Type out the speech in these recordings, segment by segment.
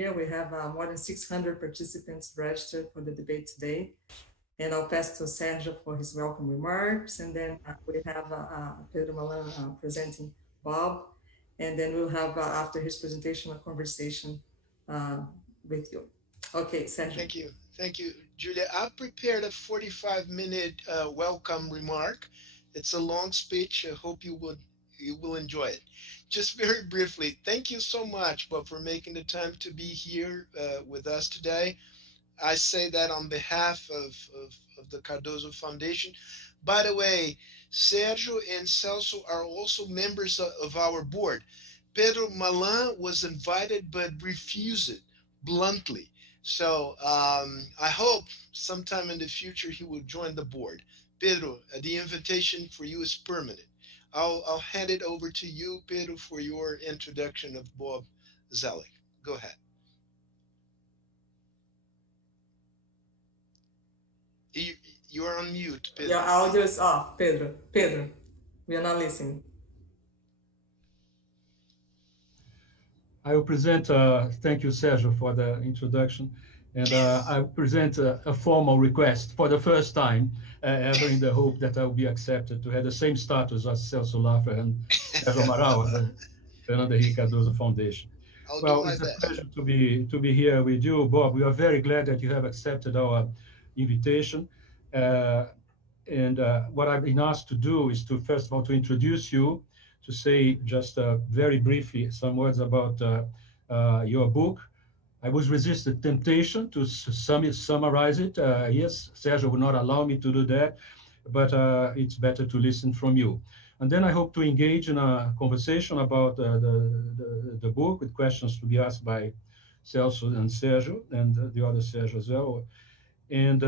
here. We have more than 600 participants registered for the debate today. And I'll pass to Sergio for his welcome remarks. And then we have Pedro Malan presenting Bob. And then we'll have, after his presentation, a conversation with you. Okay, Sergio. Thank you. Thank you, Julia. I've prepared a 45-minute welcome remark. It's a long speech. I hope you will enjoy it. Just very briefly, thank you so much, Bob, for making the time to be here with us today. I say that on behalf of the Cardoso Foundation. By the way, Sergio and Celso are also members of our board. Pedro Malan was invited but refused it bluntly. So I hope sometime in the future he will join the board. Pedro, the invitation for you is permanent. I'll hand it over to you, Pedro, for your introduction of Bob Zoellick. Go ahead. You are on mute, Pedro. Your audio is off, Pedro. Pedro, we are not listening. I will present, thank you, Sergio, for the introduction. And I present a formal request for the first time, ever in the hope that I will be accepted to have the same status as Celso Laffer and Sergio Amaral at the Fernando Henrique Cardoso Foundation. Well, it's a pleasure to be here with you, Bob. We are very glad that you have accepted our invitation. And what I've been asked to do is to, first of all, to introduce you, to say just very briefly some words about your book. I was resisted temptation to summarize it. Yes, Sergio would not allow me to do that, but it's better to listen from you. And then I hope to engage in a conversation about the book with questions to be asked by Celso and Sergio and the other Sergio as well. And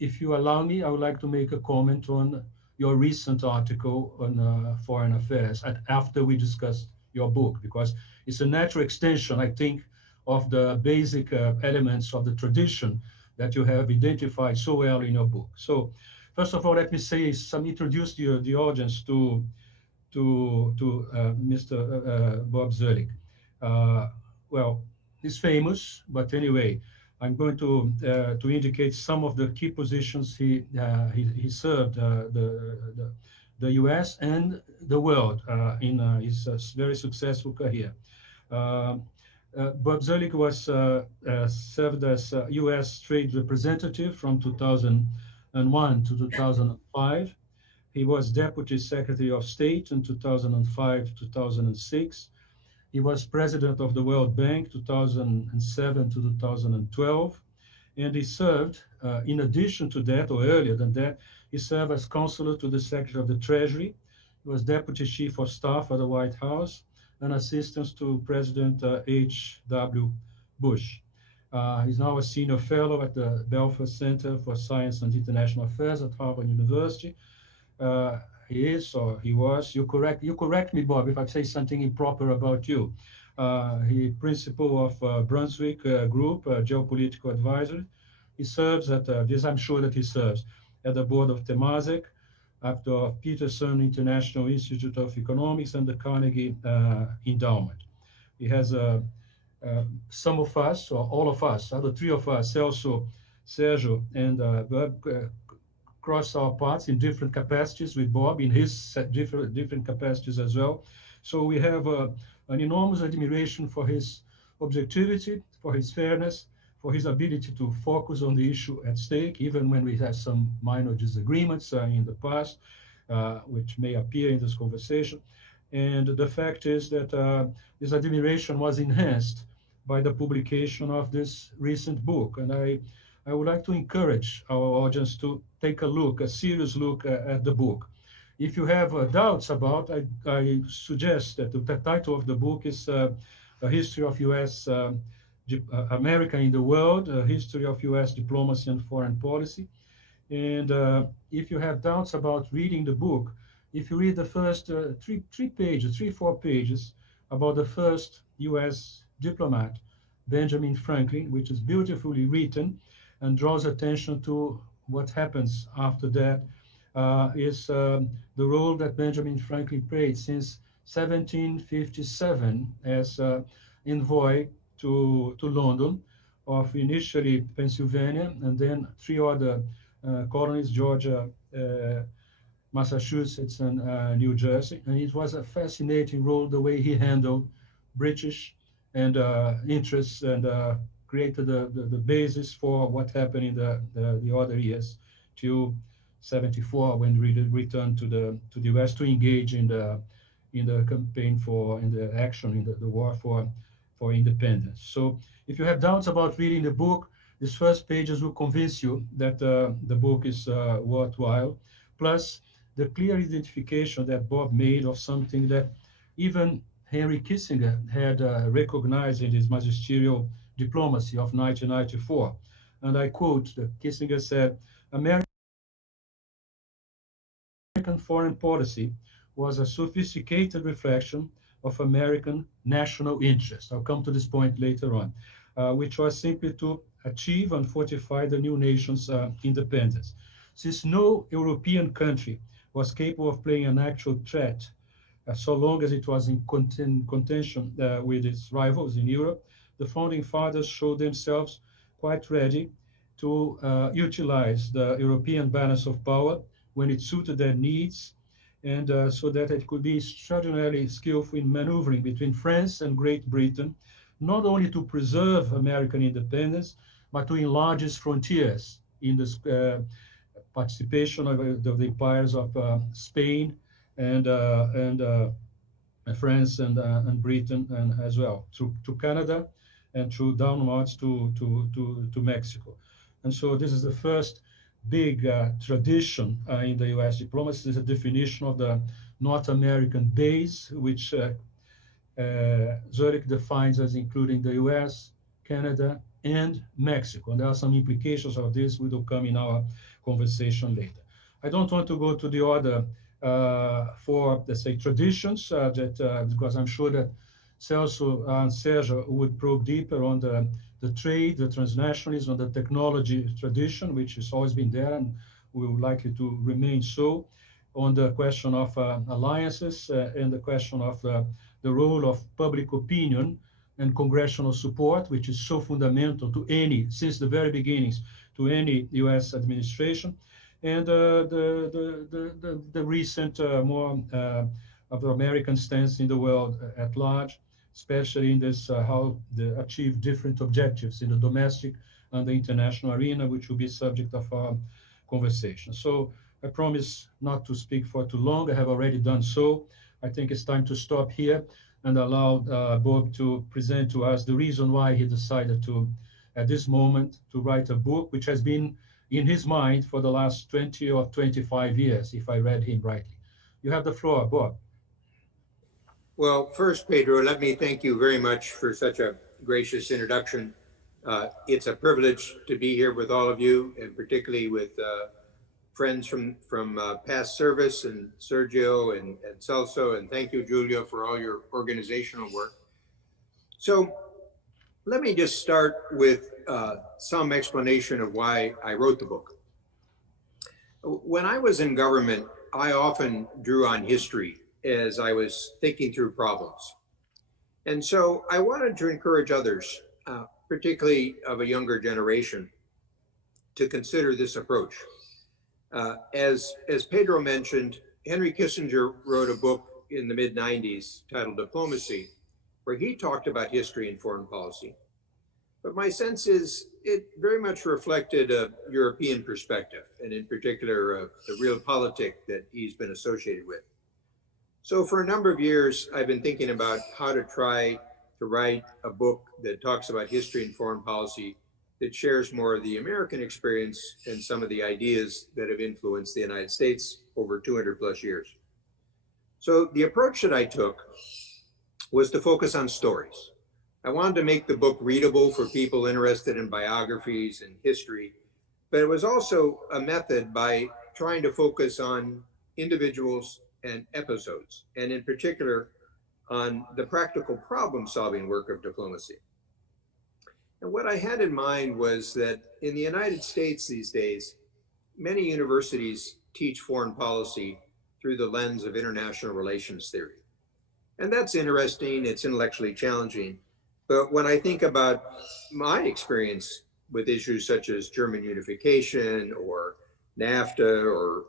if you allow me, I would like to make a comment on your recent article on foreign affairs after we discussed your book, because it's a natural extension, I think, of the basic elements of the tradition that you have identified so well in your book. So, first of all, let me say introduce the audience to Mr. Bob Zoellick. Well, he's famous, but anyway, I'm going to indicate some of the key positions he served the U.S. and the world in his very successful career. Bob Zoellick was served as U.S. Trade Representative from 2001 to 2005. He was Deputy Secretary of State in 2005 to 2006. He was President of the World Bank 2007 to 2012. And he served, in addition to that, or earlier than that, he served as Counselor to the Secretary of the Treasury. He was Deputy Chief of Staff at the White House and Assistant to President H.W. Bush. He's now a Senior Fellow at the Belfer Center for Science and International Affairs at Harvard University. He is, or he was, you correct me, Bob, if I say something improper about you. He principal of Brunswick Group, geopolitical advisor. He serves at, this I'm sure that he serves, at the board of Temasek, after Peterson International Institute of Economics and the Carnegie Endowment. He has some of us, or all of us, the three of us, Celso, Sergio, and cross our paths in different capacities with Bob in his different capacities as well. So we have an enormous admiration for his objectivity, for his fairness, for his ability to focus on the issue at stake, even when we have some minor disagreements in the past, which may appear in this conversation. And the fact is that this admiration was enhanced by the publication of this recent book. And I would like to encourage our audience to take a serious look at the book. If you have doubts about, I suggest that the title of the book is A History of U.S. America in the World, A History of U.S. Diplomacy and Foreign Policy. And if you have doubts about reading the book, if you read the first three, 4 pages about the first U.S. diplomat, Benjamin Franklin, which is beautifully written and draws attention to what happens after that, is the role that Benjamin Franklin played since 1757 as envoy to London of initially Pennsylvania and then 3 other colonies, Georgia, Massachusetts, and New Jersey. And it was a fascinating role, the way he handled British and interests, and created the basis for what happened in the other years till 74, when we returned to the US to engage in the campaign in the action in the war for independence. So if you have doubts about reading the book, these first pages will convince you that the book is worthwhile. Plus the clear identification that Bob made of something that even Henry Kissinger had recognized in his magisterial diplomacy of 1994. And I quote, Kissinger said, American foreign policy was a sophisticated reflection of American national interest. I'll come to this point later on, which was simply to achieve and fortify the new nation's independence. Since no European country was capable of playing an actual threat so long as it was in contention with its rivals in Europe, the founding fathers showed themselves quite ready to utilize the European balance of power when it suited their needs, and so that it could be extraordinarily skillful in maneuvering between France and Great Britain, not only to preserve American independence, but to enlarge its frontiers in the participation of the empires of Spain and France and Britain, and as well to Canada, and through downwards to Mexico. And so this is the first big tradition in the U.S. diplomacy. This is a definition of the North American base, which Zoellick defines as including the U.S., Canada, and Mexico. And there are some implications of this which will come in our conversation later. I don't want to go to the other for, let's say, traditions, because I'm sure that Celso and Sergio would probe deeper on the trade, the transnationalism, the technology tradition, which has always been there and will likely to remain so, on the question of alliances and the question of the role of public opinion and congressional support, which is so fundamental to any, since the very beginnings, to any U.S. administration, and the recent more of the American stance in the world at large, especially in this how they achieve different objectives in the domestic and the international arena, which will be subject of our conversation. So I promise not to speak for too long. I have already done so. I think it's time to stop here and allow Bob to present to us the reason why he decided to, at this moment, to write a book which has been in his mind for the last 20 or 25 years, if I read him rightly. You have the floor, Bob. Well, first, Pedro, let me thank you very much for such a gracious introduction. It's a privilege to be here with all of you, and particularly with friends from past service, and Sergio and Celso, and thank you, Julia, for all your organizational work. So let me just start with some explanation of why I wrote the book. When I was in government, I often drew on history as I was thinking through problems. And so I wanted to encourage others, particularly of a younger generation, to consider this approach. As Pedro mentioned, Henry Kissinger wrote a book in the mid-90s titled Diplomacy, where he talked about history and foreign policy. But my sense is it very much reflected a European perspective, and in particular, the realpolitik that he's been associated with. So for a number of years, I've been thinking about how to try to write a book that talks about history and foreign policy that shares more of the American experience and some of the ideas that have influenced the United States over 200 plus years. So the approach that I took was to focus on stories. I wanted to make the book readable for people interested in biographies and history, but it was also a method by trying to focus on individuals and episodes, and in particular on the practical problem-solving work of diplomacy. And what I had in mind was that in the United States these days, many universities teach foreign policy through the lens of international relations theory. And that's interesting, it's intellectually challenging, But when I think about my experience with issues such as German unification or NAFTA or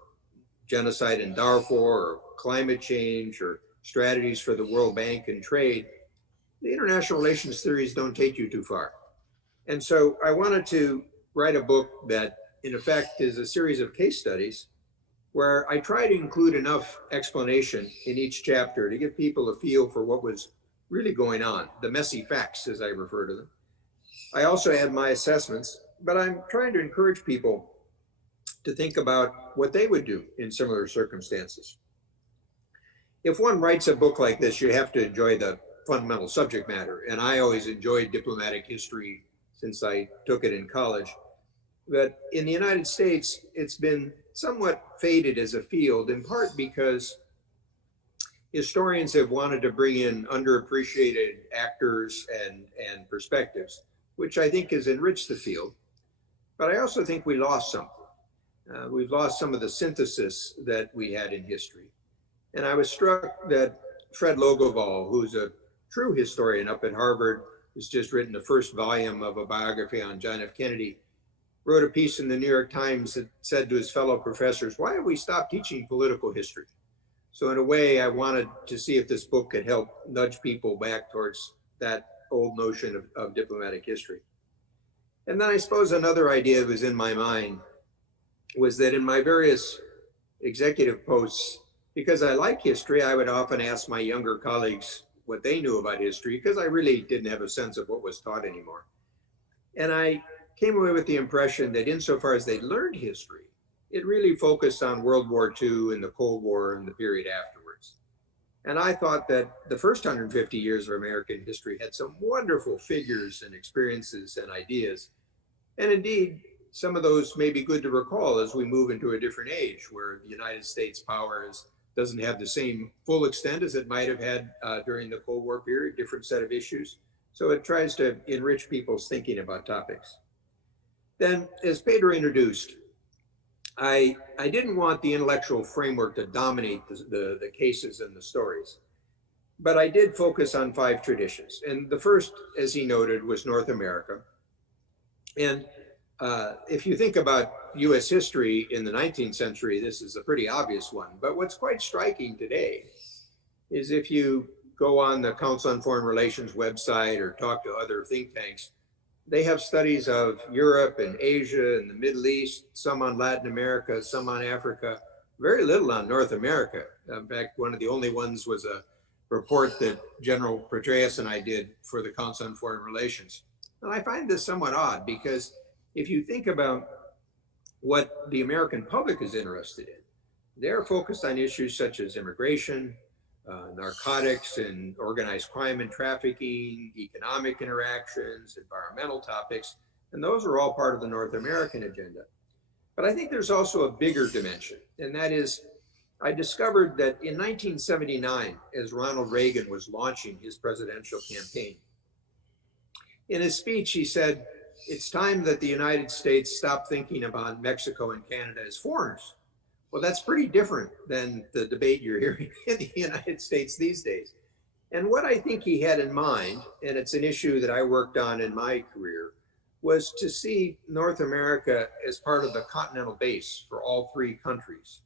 genocide in Darfur or climate change or strategies for the World Bank and trade, the international relations theories don't take you too far. And so I wanted to write a book that in effect is a series of case studies where I try to include enough explanation in each chapter to give people a feel for what was really going on, the messy facts as I refer to them. I also add my assessments, but I'm trying to encourage people to think about what they would do in similar circumstances. If one writes a book like this, you have to enjoy the fundamental subject matter. And I always enjoyed diplomatic history since I took it in college. But in the United States, it's been somewhat faded as a field, in part because historians have wanted to bring in underappreciated actors and perspectives, which I think has enriched the field. But I also think we lost something. We've lost some of the synthesis that we had in history. And I was struck that Fred Logoval, who's a true historian up at Harvard, who's just written the first volume of a biography on John F. Kennedy, wrote a piece in the New York Times that said to his fellow professors, why have we stopped teaching political history? So in a way, I wanted to see if this book could help nudge people back towards that old notion of diplomatic history. And then I suppose another idea that was in my mind was that in my various executive posts, because I like history, I would often ask my younger colleagues what they knew about history, because I really didn't have a sense of what was taught anymore. And I came away with the impression that insofar as they learned history, it really focused on World War II and the Cold War and the period afterwards. And I thought that the first 150 years of American history had some wonderful figures and experiences and ideas. And indeed, some of those may be good to recall as we move into a different age where the United States power doesn't have the same full extent as it might have had during the Cold War period, different set of issues. So it tries to enrich people's thinking about topics. Then, as Pedro introduced, I didn't want the intellectual framework to dominate the cases and the stories, but I did focus on 5 traditions. And the first, as he noted, was North America. And if you think about US history in the 19th century, this is a pretty obvious one. But what's quite striking today is if you go on the Council on Foreign Relations website or talk to other think tanks, they have studies of Europe and Asia and the Middle East, some on Latin America, some on Africa, very little on North America. In fact, one of the only ones was a report that General Petraeus and I did for the Council on Foreign Relations. And I find this somewhat odd because if you think about what the American public is interested in, they're focused on issues such as immigration, narcotics and organized crime and trafficking, economic interactions, environmental topics, and those are all part of the North American agenda. But I think there's also a bigger dimension, and that is, I discovered that in 1979, as Ronald Reagan was launching his presidential campaign, in his speech, he said, it's time that the United States stop thinking about Mexico and Canada as foreigners. Well, that's pretty different than the debate you're hearing in the United States these days. And what I think he had in mind, and it's an issue that I worked on in my career, was to see North America as part of the continental base for all 3 countries,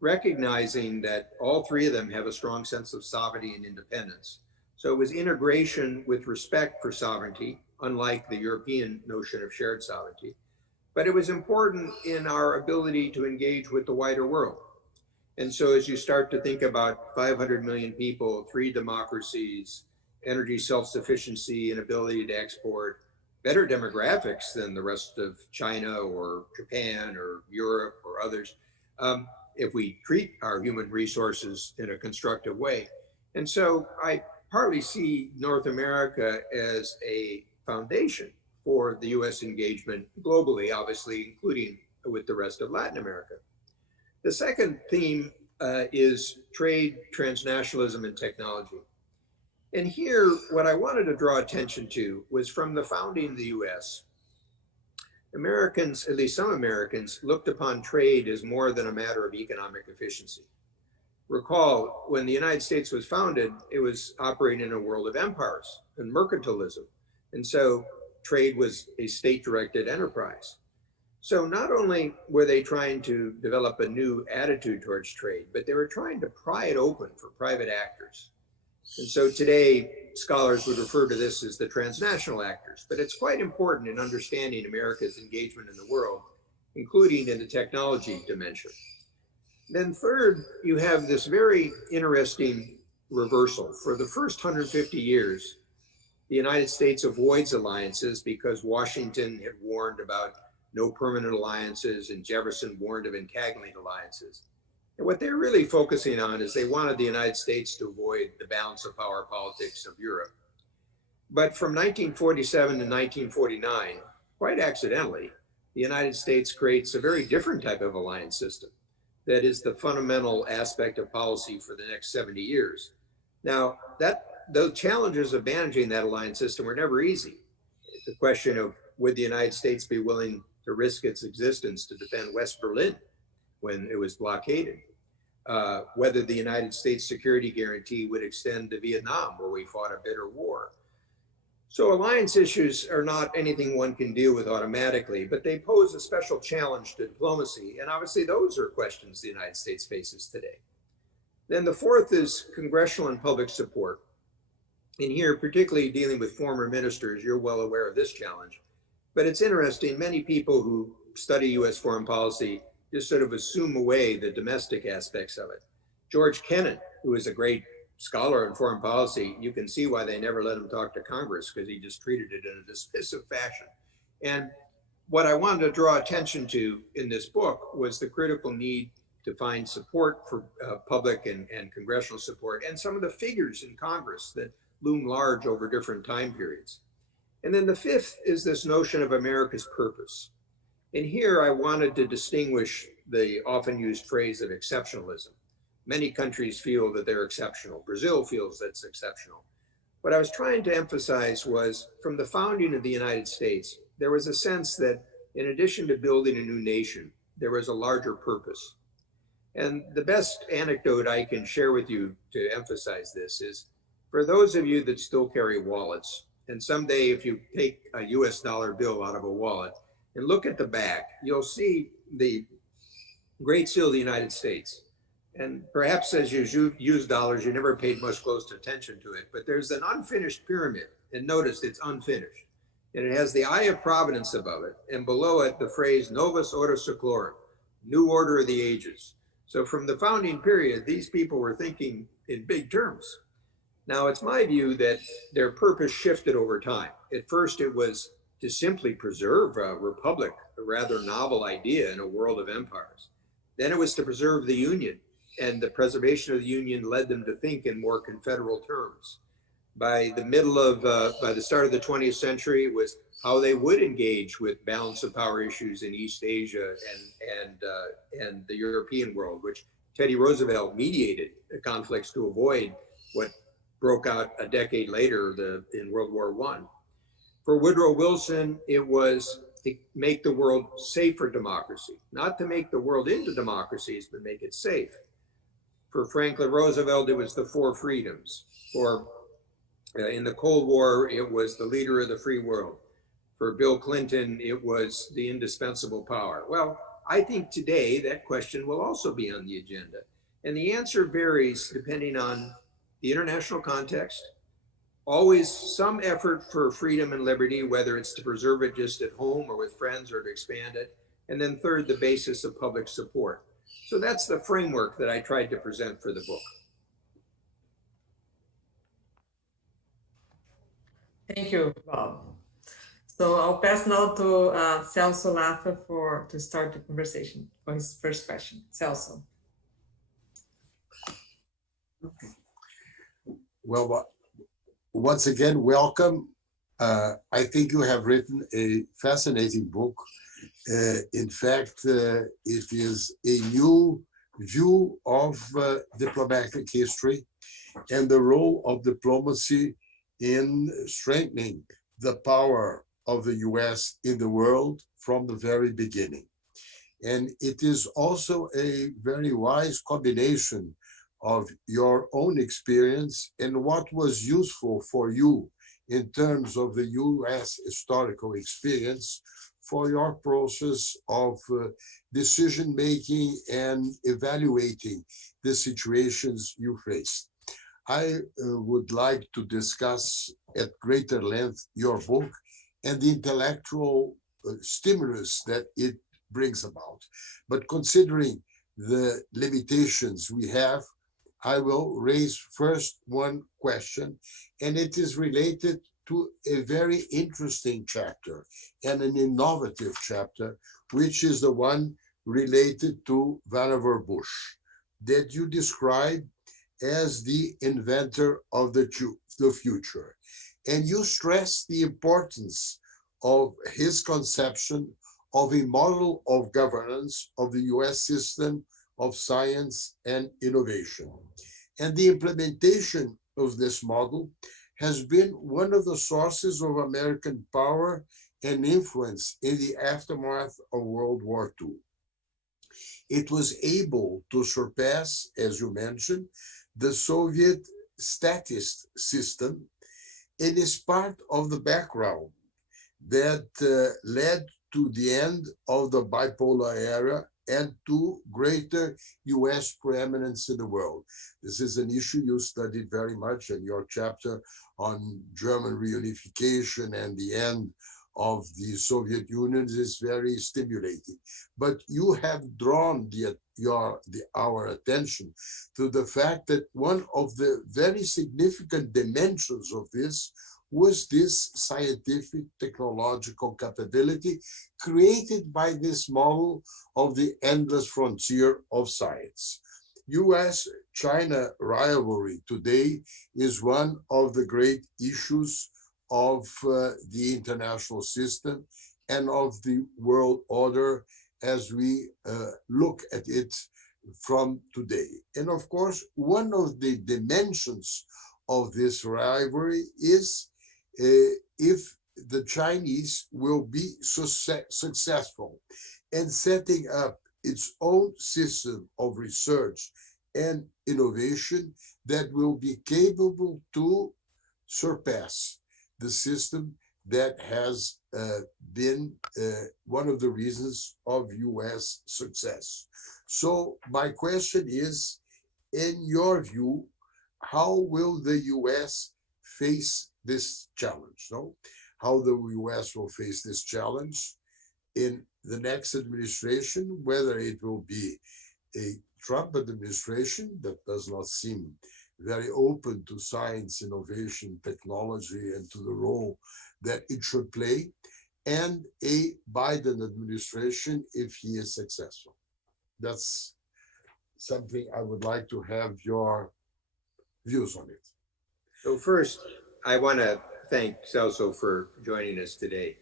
recognizing that all 3 of them have a strong sense of sovereignty and independence. So it was integration with respect for sovereignty, unlike the European notion of shared sovereignty. But it was important in our ability to engage with the wider world. And so as you start to think about 500 million people, 3 democracies, energy self-sufficiency and ability to export, better demographics than the rest of China or Japan or Europe or others, if we treat our human resources in a constructive way. And so I partly see North America as a foundation for the US engagement globally, obviously, including with the rest of Latin America. The second theme is trade, transnationalism, and technology. And here, what I wanted to draw attention to was from the founding of the US, Americans, at least some Americans, looked upon trade as more than a matter of economic efficiency. Recall, when the United States was founded, it was operating in a world of empires and mercantilism And so trade was a state-directed enterprise. So not only were they trying to develop a new attitude towards trade, but they were trying to pry it open for private actors. And so today, scholars would refer to this as the transnational actors, but it's quite important in understanding America's engagement in the world, including in the technology dimension. Then third, you have this very interesting reversal. For the first 150 years, the United States avoids alliances because Washington had warned about no permanent alliances and Jefferson warned of entangling alliances. And what they're really focusing on is they wanted the United States to avoid the balance of power politics of Europe. But from 1947 to 1949, quite accidentally, the United States creates a very different type of alliance system that is the fundamental aspect of policy for the next 70 years. Now, the challenges of managing that alliance system were never easy. The question of would the United States be willing to risk its existence to defend West Berlin when it was blockaded? Whether the United States security guarantee would extend to Vietnam, where we fought a bitter war. So alliance issues are not anything one can deal with automatically, but they pose a special challenge to diplomacy. And obviously those are questions the United States faces today. Then the fourth is congressional and public support. And here, particularly dealing with former ministers, you're well aware of this challenge. But it's interesting, many people who study US foreign policy just sort of assume away the domestic aspects of it. George Kennan, who is a great scholar in foreign policy, you can see why they never let him talk to Congress, because he just treated it in a dismissive fashion. And what I wanted to draw attention to in this book was the critical need to find support for public and congressional support, and some of the figures in Congress that loom large over different time periods. And then the fifth is this notion of America's purpose. And here I wanted to distinguish the often used phrase of exceptionalism. Many countries feel that they're exceptional. Brazil feels that's exceptional. What I was trying to emphasize was from the founding of the United States, there was a sense that in addition to building a new nation, there was a larger purpose. And the best anecdote I can share with you to emphasize this is for those of you that still carry wallets, and someday if you take a US dollar bill out of a wallet and look at the back, you'll see the Great Seal of the United States. And perhaps as you use dollars, you never paid much close attention to it, but there's an unfinished pyramid, and notice it's unfinished. And it has the Eye of Providence above it, and below it, the phrase Novus Ordo Seclorum, New Order of the Ages. So from the founding period, these people were thinking in big terms. Now, it's my view that their purpose shifted over time. At first, it was to simply preserve a republic, a rather novel idea in a world of empires. Then it was to preserve the Union, and the preservation of the Union led them to think in more confederal terms. By the start of the 20th century, it was how they would engage with balance of power issues in East Asia and the European world, which Teddy Roosevelt mediated the conflicts to avoid what broke out a decade later in World War I. For Woodrow Wilson, it was to make the world safe for democracy, not to make the world into democracies, but make it safe. For Franklin Roosevelt, it was the four freedoms. In the Cold War, it was the leader of the free world. For Bill Clinton, it was the indispensable power. Well, I think today that question will also be on the agenda. And the answer varies depending on the international context, always some effort for freedom and liberty, whether it's to preserve it just at home or with friends or to expand it. And then third, the basis of public support. So that's the framework that I tried to present for the book. Thank you, Bob. So I'll pass now to Celso Laffa to start the conversation for his first question. Celso. Okay. Well, once again, welcome. I think you have written a fascinating book. In fact, it is a new view of diplomatic history and the role of diplomacy in strengthening the power of the US in the world from the very beginning. And it is also a very wise combination of your own experience and what was useful for you in terms of the US historical experience for your process of decision-making and evaluating the situations you faced. I would like to discuss at greater length your book and the intellectual stimulus that it brings about. But considering the limitations we have, I will raise first one question, and it is related to a very interesting chapter and an innovative chapter, which is the one related to Vannevar Bush, that you describe as the inventor of the future. And you stress the importance of his conception of a model of governance of the US system of science and innovation. And the implementation of this model has been one of the sources of American power and influence in the aftermath of World War II. It was able to surpass, as you mentioned, the Soviet statist system, and is part of the background that led to the end of the bipolar era and to greater US preeminence in the world. This is an issue you studied very much in your chapter on German reunification and the end of the Soviet Union is very stimulating. But you have drawn our attention to the fact that one of the very significant dimensions of this was this scientific technological capability created by this model of the endless frontier of science. US-China rivalry today is one of the great issues of the international system and of the world order as we look at it from today. And of course, one of the dimensions of this rivalry is if the Chinese will be successful in setting up its own system of research and innovation that will be capable to surpass the system that has been one of the reasons of US success. So my question is, in your view, how will the US face this challenge? No? How the US will face this challenge in the next administration, whether it will be a Trump administration that does not seem very open to science, innovation, technology, and to the role that it should play, and a Biden administration if he is successful. That's something I would like to have your views on it. So first, I want to thank Celso for joining us today.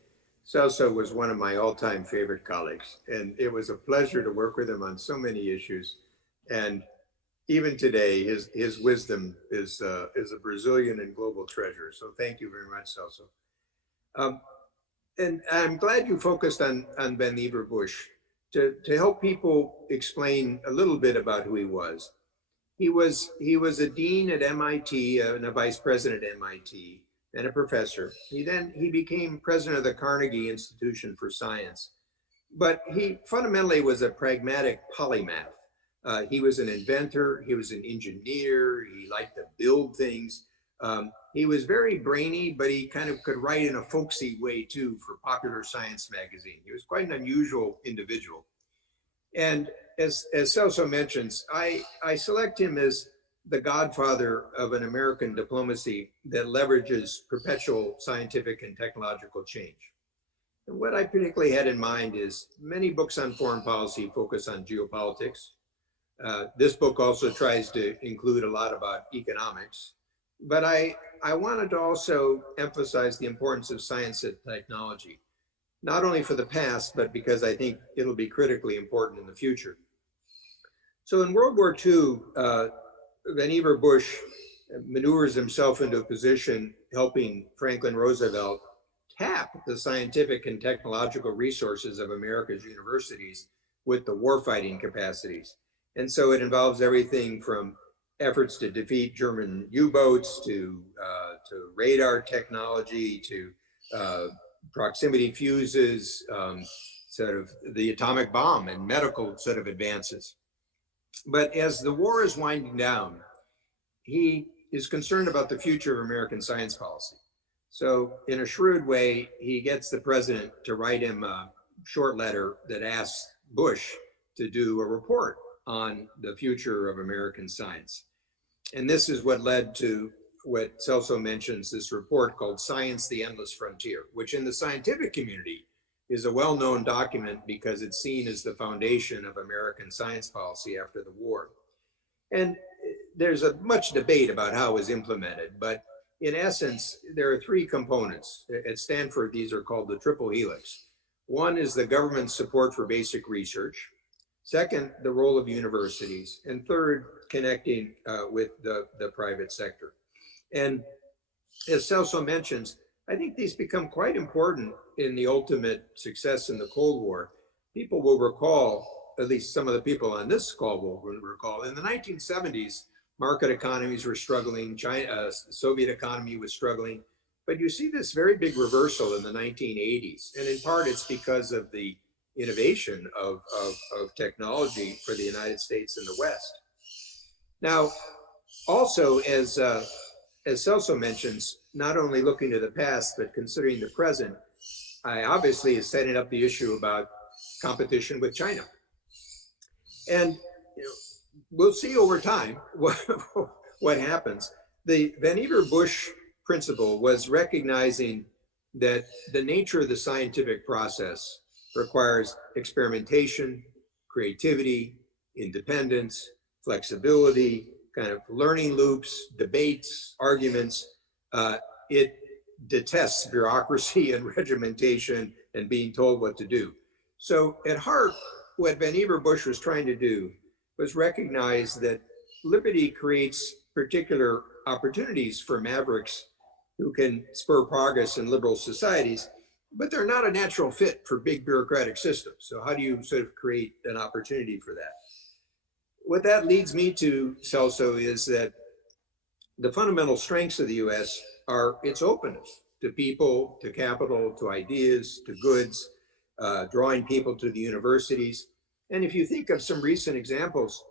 Celso was one of my all-time favorite colleagues, and it was a pleasure to work with him on so many issues. And even today, his wisdom is a Brazilian and global treasure. So thank you very much, Celso. And I'm glad you focused on Vannevar Bush to help people explain a little bit about who he was. He was a dean at MIT and a vice president at MIT and a professor. He became president of the Carnegie Institution for Science. But he fundamentally was a pragmatic polymath. He was an inventor, he was an engineer, he liked to build things. He was very brainy, but he kind of could write in a folksy way too for Popular Science magazine. He was quite an unusual individual. And as Celso mentions, I select him as the godfather of an American diplomacy that leverages perpetual scientific and technological change. And what I particularly had in mind is many books on foreign policy focus on geopolitics. This book also tries to include a lot about economics, but I wanted to also emphasize the importance of science and technology, not only for the past, but because I think it'll be critically important in the future. So in World War II, Vannevar Bush maneuvers himself into a position helping Franklin Roosevelt tap the scientific and technological resources of America's universities with the warfighting capacities. And so it involves everything from efforts to defeat German U-boats, to radar technology, to proximity fuses, sort of the atomic bomb and medical sort of advances. But as the war is winding down, he is concerned about the future of American science policy. So in a shrewd way, he gets the president to write him a short letter that asks Bush to do a report on the future of American science. And this is what led to what Celso mentions, this report called Science, the Endless Frontier, which in the scientific community is a well-known document because it's seen as the foundation of American science policy after the war. And there's much debate about how it was implemented, but in essence, there are three components. At Stanford, these are called the triple helix. One is the government's support for basic research. Second, the role of universities. And third, connecting with the private sector. And as Celso mentions, I think these become quite important in the ultimate success in the Cold War. People will recall, at least some of the people on this call will recall, in the 1970s, market economies were struggling, Soviet economy was struggling, but you see this very big reversal in the 1980s. And in part, it's because of the innovation of technology for the United States and the West. Now, also, as Celso mentions, not only looking to the past, but considering the present, I obviously is setting up the issue about competition with China. And we'll see over time what happens. The Vannevar Bush principle was recognizing that the nature of the scientific process requires experimentation, creativity, independence, flexibility, kind of learning loops, debates, arguments. It detests bureaucracy and regimentation and being told what to do. So at heart, what Vannevar Bush was trying to do was recognize that liberty creates particular opportunities for mavericks who can spur progress in liberal societies, but they're not a natural fit for big bureaucratic systems. So how do you sort of create an opportunity for that? What that leads me to, Celso, is that the fundamental strengths of the US are its openness to people, to capital, to ideas, to goods, drawing people to the universities. And if you think of some recent examples,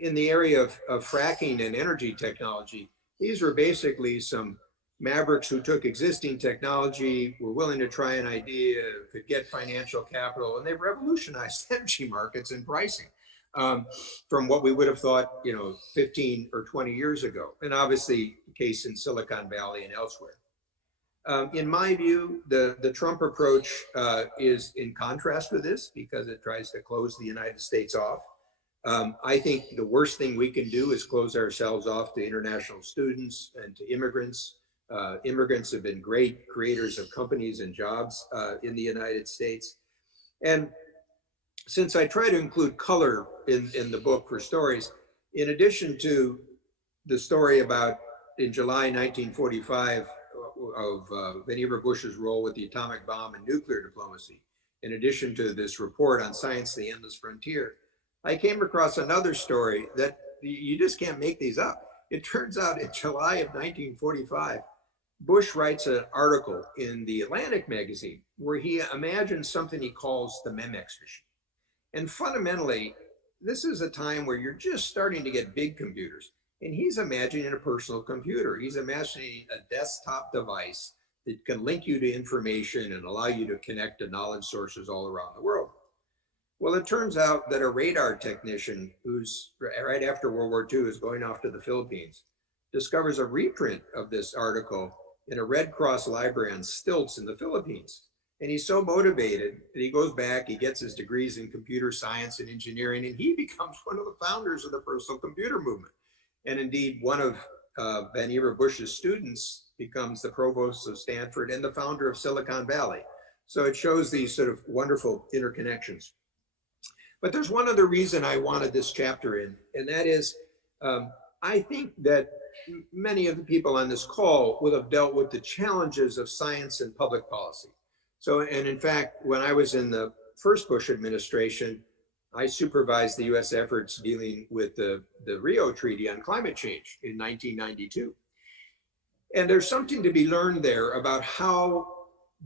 in the area of fracking and energy technology, these were basically some mavericks who took existing technology, were willing to try an idea, could get financial capital, and they've revolutionized energy markets and pricing from what we would have thought, 15 or 20 years ago. And obviously, the case in Silicon Valley and elsewhere. In my view, the Trump approach is in contrast with this because it tries to close the United States off. I think the worst thing we can do is close ourselves off to international students and to immigrants. Immigrants have been great creators of companies and jobs in the United States. And since I try to include color in the book for stories, in addition to the story about in July 1945 of Vannevar Bush's role with the atomic bomb and nuclear diplomacy, in addition to this report on Science, the Endless Frontier, I came across another story that you just can't make these up. It turns out in July of 1945, Bush writes an article in the Atlantic magazine where he imagines something he calls the Memex machine. And fundamentally, this is a time where you're just starting to get big computers. And he's imagining a personal computer. He's imagining a desktop device that can link you to information and allow you to connect to knowledge sources all around the world. Well, it turns out that a radar technician who's right after World War II is going off to the Philippines discovers a reprint of this article in a Red Cross library on stilts in the Philippines. And he's so motivated that he goes back, he gets his degrees in computer science and engineering, and he becomes one of the founders of the personal computer movement. And indeed, one of Vannevar Bush's students becomes the provost of Stanford and the founder of Silicon Valley. So it shows these sort of wonderful interconnections. But there's one other reason I wanted this chapter in, and that is, I think that many of the people on this call will have dealt with the challenges of science and public policy. So, and in fact, when I was in the first Bush administration, I supervised the US efforts dealing with the Rio Treaty on climate change in 1992. And there's something to be learned there about how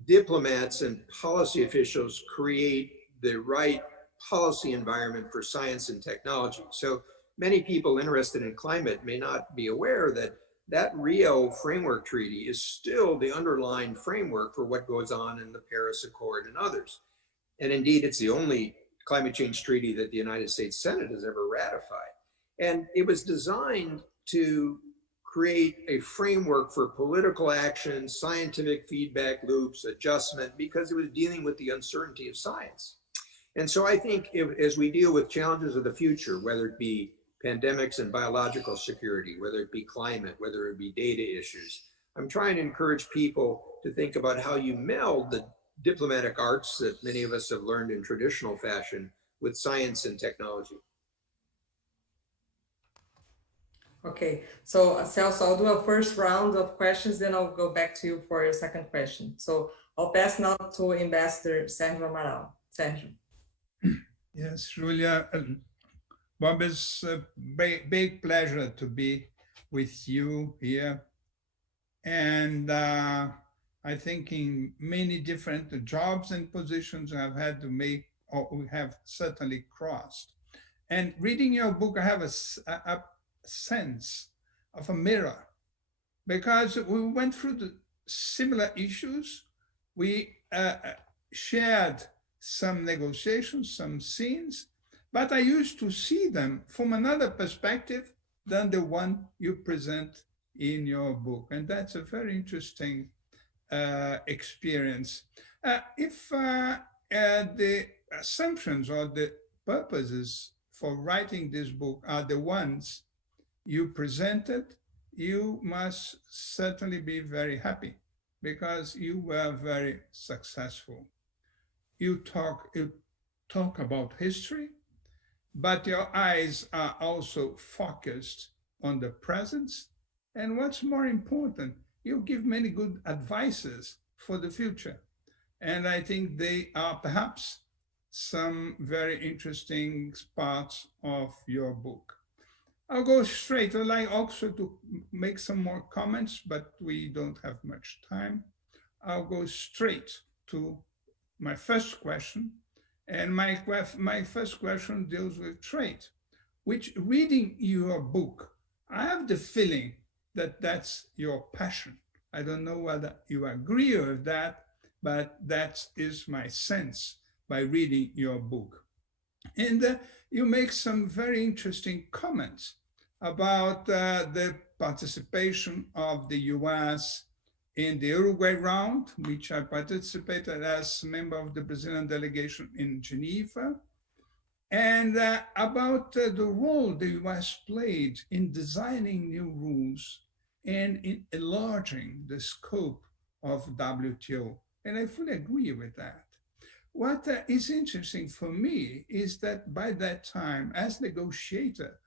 diplomats and policy officials create the right policy environment for science and technology. So many people interested in climate may not be aware that that Rio Framework Treaty is still the underlying framework for what goes on in the Paris Accord and others. And indeed, it's the only climate change treaty that the United States Senate has ever ratified. And it was designed to create a framework for political action, scientific feedback loops, adjustment, because it was dealing with the uncertainty of science. And so I think as we deal with challenges of the future, whether it be pandemics and biological security, whether it be climate, whether it be data issues, I'm trying to encourage people to think about how you meld the diplomatic arts that many of us have learned in traditional fashion with science and technology. Okay, so Celso, I'll do a first round of questions, then I'll go back to you for your second question. So I'll pass now to Ambassador Sergio Amaral. Sergio. Yes, Julia. Bob, it's a big pleasure to be with you here. And I think in many different jobs and positions I've had to make, or we have certainly crossed. And reading your book, I have a sense of a mirror, because we went through the similar issues. We shared some negotiations, some scenes, but I used to see them from another perspective than the one you present in your book. And that's a very interesting experience. If the assumptions or the purposes for writing this book are the ones you presented, you must certainly be very happy, because you were very successful. You talk about history, but your eyes are also focused on the present. And what's more important, you give many good advices for the future. And I think they are perhaps some very interesting parts of your book. I'll go straight. I'd like also to make some more comments, but we don't have much time. I'll go straight to my first question. And my first question deals with trade, which, reading your book, I have the feeling that that's your passion. I don't know whether you agree with that, but that is my sense by reading your book. And you make some very interesting comments about the participation of the US in the Uruguay round, which I participated as a member of the Brazilian delegation in Geneva, and about the role the US played in designing new rules and in enlarging the scope of WTO. And I fully agree with that. What is interesting for me is that by that time, as negotiator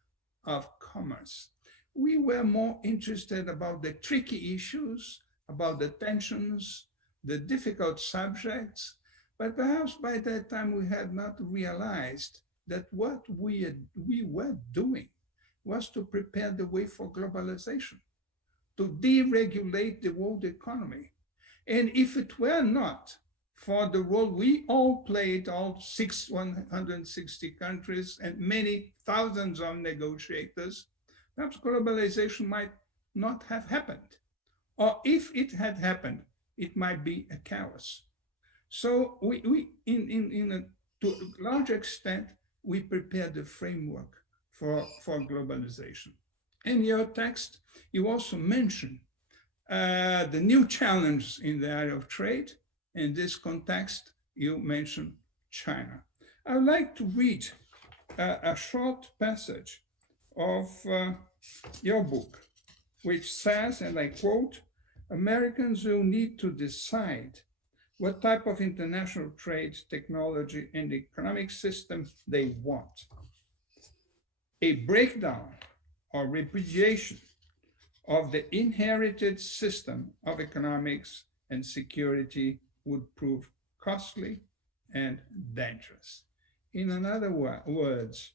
of commerce, we were more interested about the tricky issues, about the tensions, the difficult subjects, but perhaps by that time we had not realized that what we were doing was to prepare the way for globalization, to deregulate the world economy. And if it were not for the role we all played, all 160 countries and many thousands of negotiators, perhaps globalization might not have happened. Or if it had happened, it might be a chaos. So to a large extent, we prepared the framework for globalization. In your text, you also mention the new challenge in the area of trade. In this context, you mention China. I would like to read a short passage of your book, which says, and I quote, "Americans will need to decide what type of international trade, technology, and economic system they want. A breakdown or repudiation of the inherited system of economics and security would prove costly and dangerous." In other words,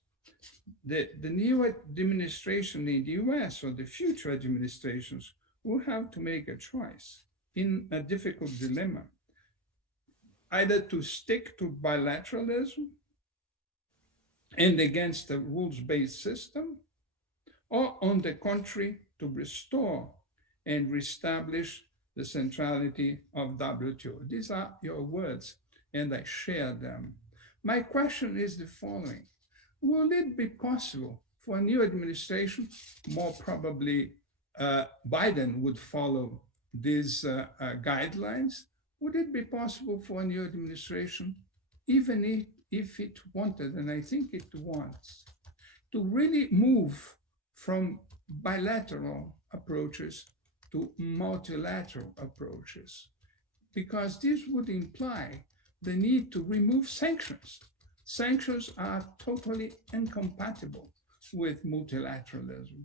the new administration in the US or the future administrations will have to make a choice in a difficult dilemma, either to stick to bilateralism and against a rules-based system, or on the contrary, to restore and reestablish the centrality of WTO. These are your words, and I share them. My question is the following. Will it be possible for a new administration, more probably Biden would follow these guidelines, would it be possible for a new administration, even if it wanted, and I think it wants, to really move from bilateral approaches to multilateral approaches? Because this would imply the need to remove sanctions. Sanctions are totally incompatible with multilateralism.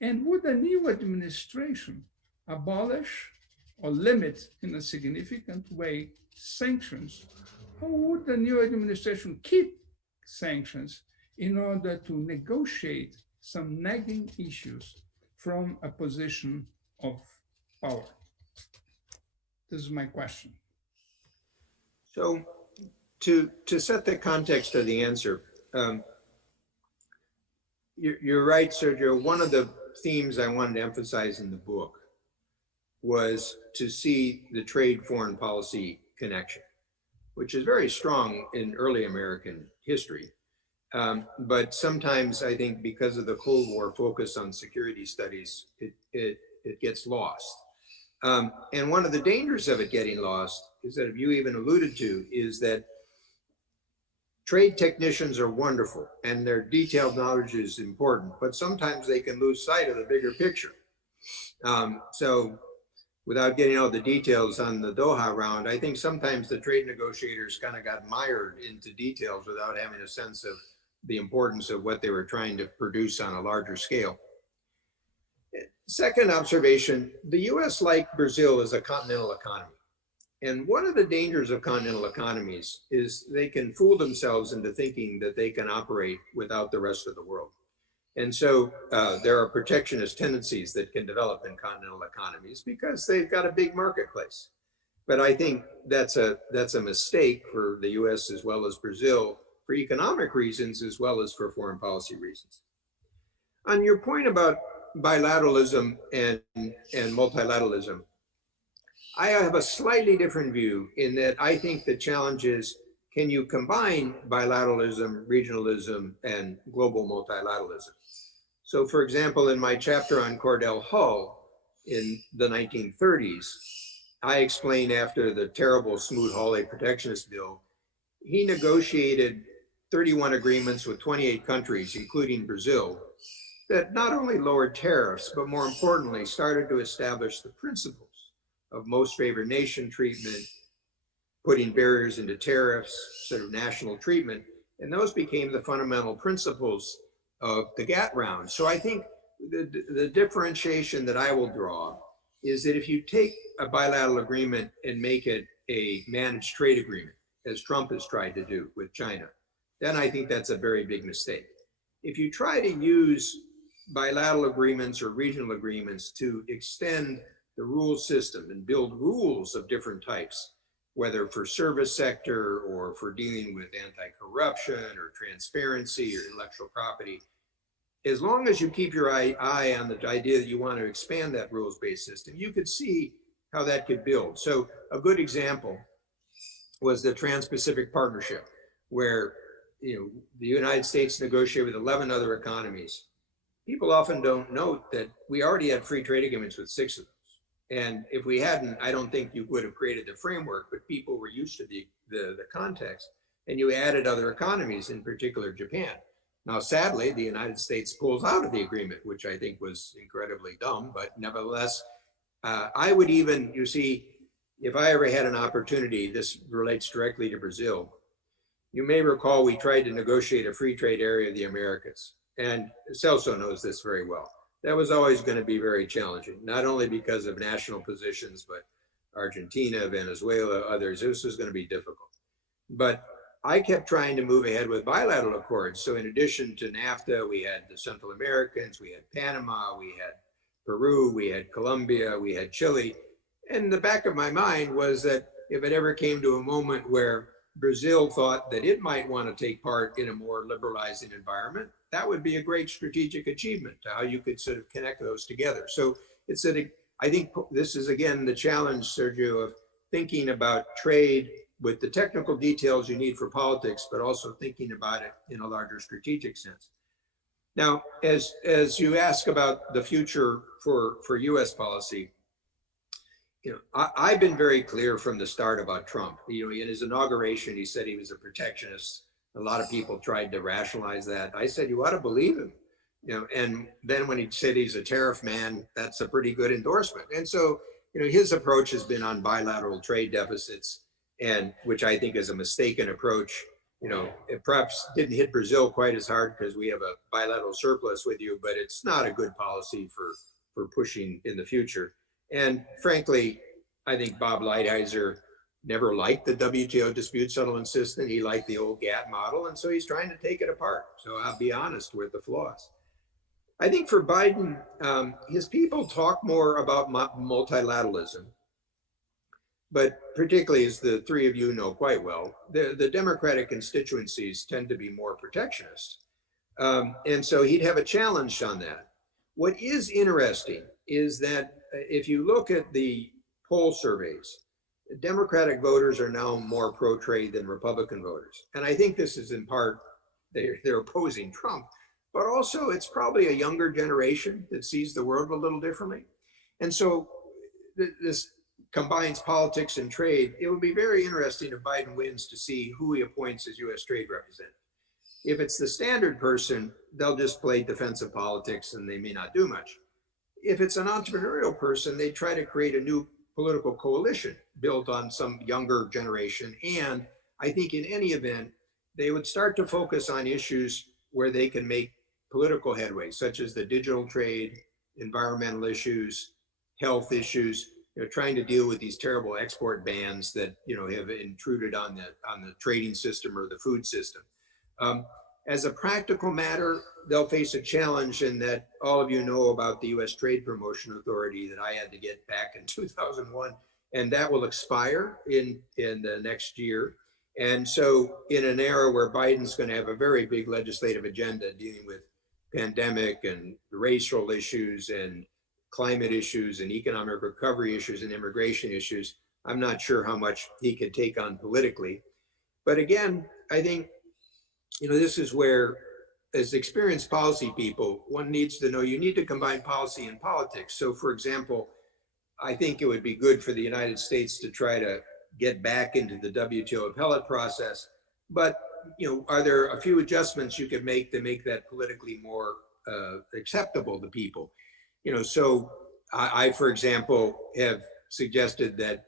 And would a new administration abolish or limit in a significant way sanctions, or would the new administration keep sanctions in order to negotiate some nagging issues from a position of power? This is my question. So to set the context of the answer, you're right, Sergio. One of the themes I wanted to emphasize in the book was to see the trade foreign policy connection, which is very strong in early American history. But sometimes I think because of the Cold War focus on security studies, it gets lost. And one of the dangers of it getting lost is that, if you even alluded to, is that trade technicians are wonderful and their detailed knowledge is important, but sometimes they can lose sight of the bigger picture. So without getting all the details on the Doha round, I think sometimes the trade negotiators kind of got mired into details without having a sense of the importance of what they were trying to produce on a larger scale. Second observation, the US, like Brazil, is a continental economy. And one of the dangers of continental economies is they can fool themselves into thinking that they can operate without the rest of the world. And so there are protectionist tendencies that can develop in continental economies because they've got a big marketplace. But I think that's a mistake for the US as well as Brazil, for economic reasons as well as for foreign policy reasons. On your point about bilateralism and multilateralism, I have a slightly different view in that I think the challenge is, can you combine bilateralism, regionalism, and global multilateralism? So for example, in my chapter on Cordell Hull in the 1930s, I explain after the terrible Smoot-Hawley protectionist bill, he negotiated 31 agreements with 28 countries, including Brazil, that not only lowered tariffs, but more importantly, started to establish the principles of most favored nation treatment, putting barriers into tariffs, sort of national treatment, and those became the fundamental principles of the GATT round. So I think the differentiation that I will draw is that if you take a bilateral agreement and make it a managed trade agreement, as Trump has tried to do with China, then I think that's a very big mistake. If you try to use bilateral agreements or regional agreements to extend the rule system and build rules of different types, whether for service sector or for dealing with anti-corruption or transparency or intellectual property, as long as you keep your eye on the idea that you want to expand that rules-based system, you could see how that could build. So a good example was the Trans-Pacific Partnership, where the United States negotiated with 11 other economies. People often don't note that we already had free trade agreements with 6 of those. And if we hadn't, I don't think you would have created the framework, but people were used to the context, and you added other economies, in particular Japan. Now, sadly, the United States pulls out of the agreement, which I think was incredibly dumb, but nevertheless, I would even, you see, if I ever had an opportunity, this relates directly to Brazil. You may recall we tried to negotiate a free trade area of the Americas, and Celso knows this very well. That was always going to be very challenging, not only because of national positions, but Argentina, Venezuela, others. This was going to be difficult. But I kept trying to move ahead with bilateral accords. So in addition to NAFTA, we had the Central Americans, we had Panama, we had Peru, we had Colombia, we had Chile. And the back of my mind was that if it ever came to a moment where Brazil thought that it might want to take part in a more liberalizing environment, that would be a great strategic achievement to how you could sort of connect those together. So it's I think this is, again, the challenge, Sergio, of thinking about trade with the technical details you need for politics, but also thinking about it in a larger strategic sense. Now, as you ask about the future for US policy, I've been very clear from the start about Trump. In his inauguration, he said he was a protectionist. A lot of people tried to rationalize that. I said, you ought to believe him. And then when he said he's a tariff man, that's a pretty good endorsement. And so, his approach has been on bilateral trade deficits, and which I think is a mistaken approach. It perhaps didn't hit Brazil quite as hard because we have a bilateral surplus with you, but it's not a good policy for pushing in the future. And frankly, I think Bob Lighthizer never liked the WTO dispute settlement system. He liked the old GATT model, and so he's trying to take it apart. So I'll be honest with the flaws. I think for Biden, his people talk more about multilateralism, but particularly, as the three of you know quite well, the Democratic constituencies tend to be more protectionist. And so he'd have a challenge on that. What is interesting is that if you look at the poll surveys, Democratic voters are now more pro-trade than Republican voters. And I think this is in part, they're opposing Trump, but also it's probably a younger generation that sees the world a little differently. And so this combines politics and trade. It would be very interesting if Biden wins to see who he appoints as US trade representative. If it's the standard person, they'll just play defensive politics and they may not do much. If it's an entrepreneurial person, they try to create a new political coalition built on some younger generation. And I think in any event, they would start to focus on issues where they can make political headway, such as the digital trade, environmental issues, health issues, trying to deal with these terrible export bans that have intruded on the trading system or the food system. As a practical matter, they'll face a challenge in that all of you know about the US Trade Promotion Authority that I had to get back in 2001, and that will expire in the next year. And so in an era where Biden's going to have a very big legislative agenda dealing with pandemic and racial issues and climate issues and economic recovery issues and immigration issues, I'm not sure how much he could take on politically. But again, I think this is where, as experienced policy people, one needs to know you need to combine policy and politics. So for example, I think it would be good for the United States to try to get back into the WTO appellate process. But are there a few adjustments you could make to make that politically more acceptable to people? So I, for example, have suggested that,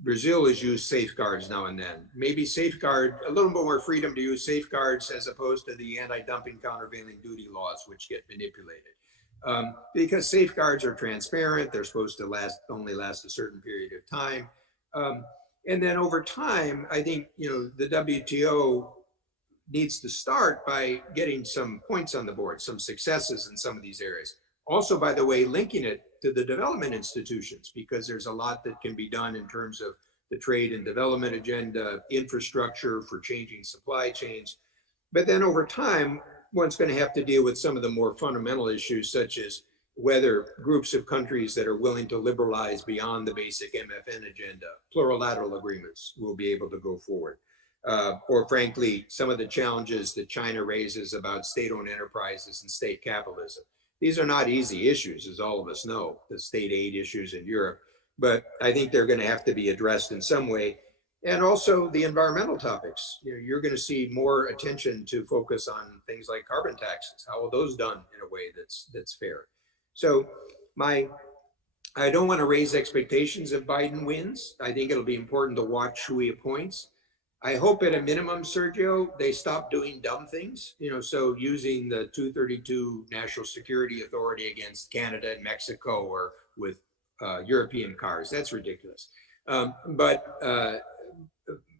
Brazil has used safeguards now and then. Maybe safeguard, a little bit more freedom to use safeguards as opposed to the anti-dumping countervailing duty laws, which get manipulated. Because safeguards are transparent, they're supposed to only last a certain period of time. And then over time, I think, the WTO needs to start by getting some points on the board, some successes in some of these areas. Also, by the way, linking it to the development institutions, because there's a lot that can be done in terms of the trade and development agenda, infrastructure for changing supply chains. But then over time, one's going to have to deal with some of the more fundamental issues, such as whether groups of countries that are willing to liberalize beyond the basic MFN agenda, plurilateral agreements, will be able to go forward. Or frankly, some of the challenges that China raises about state-owned enterprises and state capitalism. These are not easy issues, as all of us know, the state aid issues in Europe, but I think they're going to have to be addressed in some way. And also the environmental topics. You're going to see more attention to focus on things like carbon taxes. How are those done in a way that's fair? So I don't want to raise expectations if Biden wins. I think it'll be important to watch who he appoints. I hope at a minimum, Sergio, they stop doing dumb things, so using the 232 National Security Authority against Canada and Mexico or with European cars. That's ridiculous. But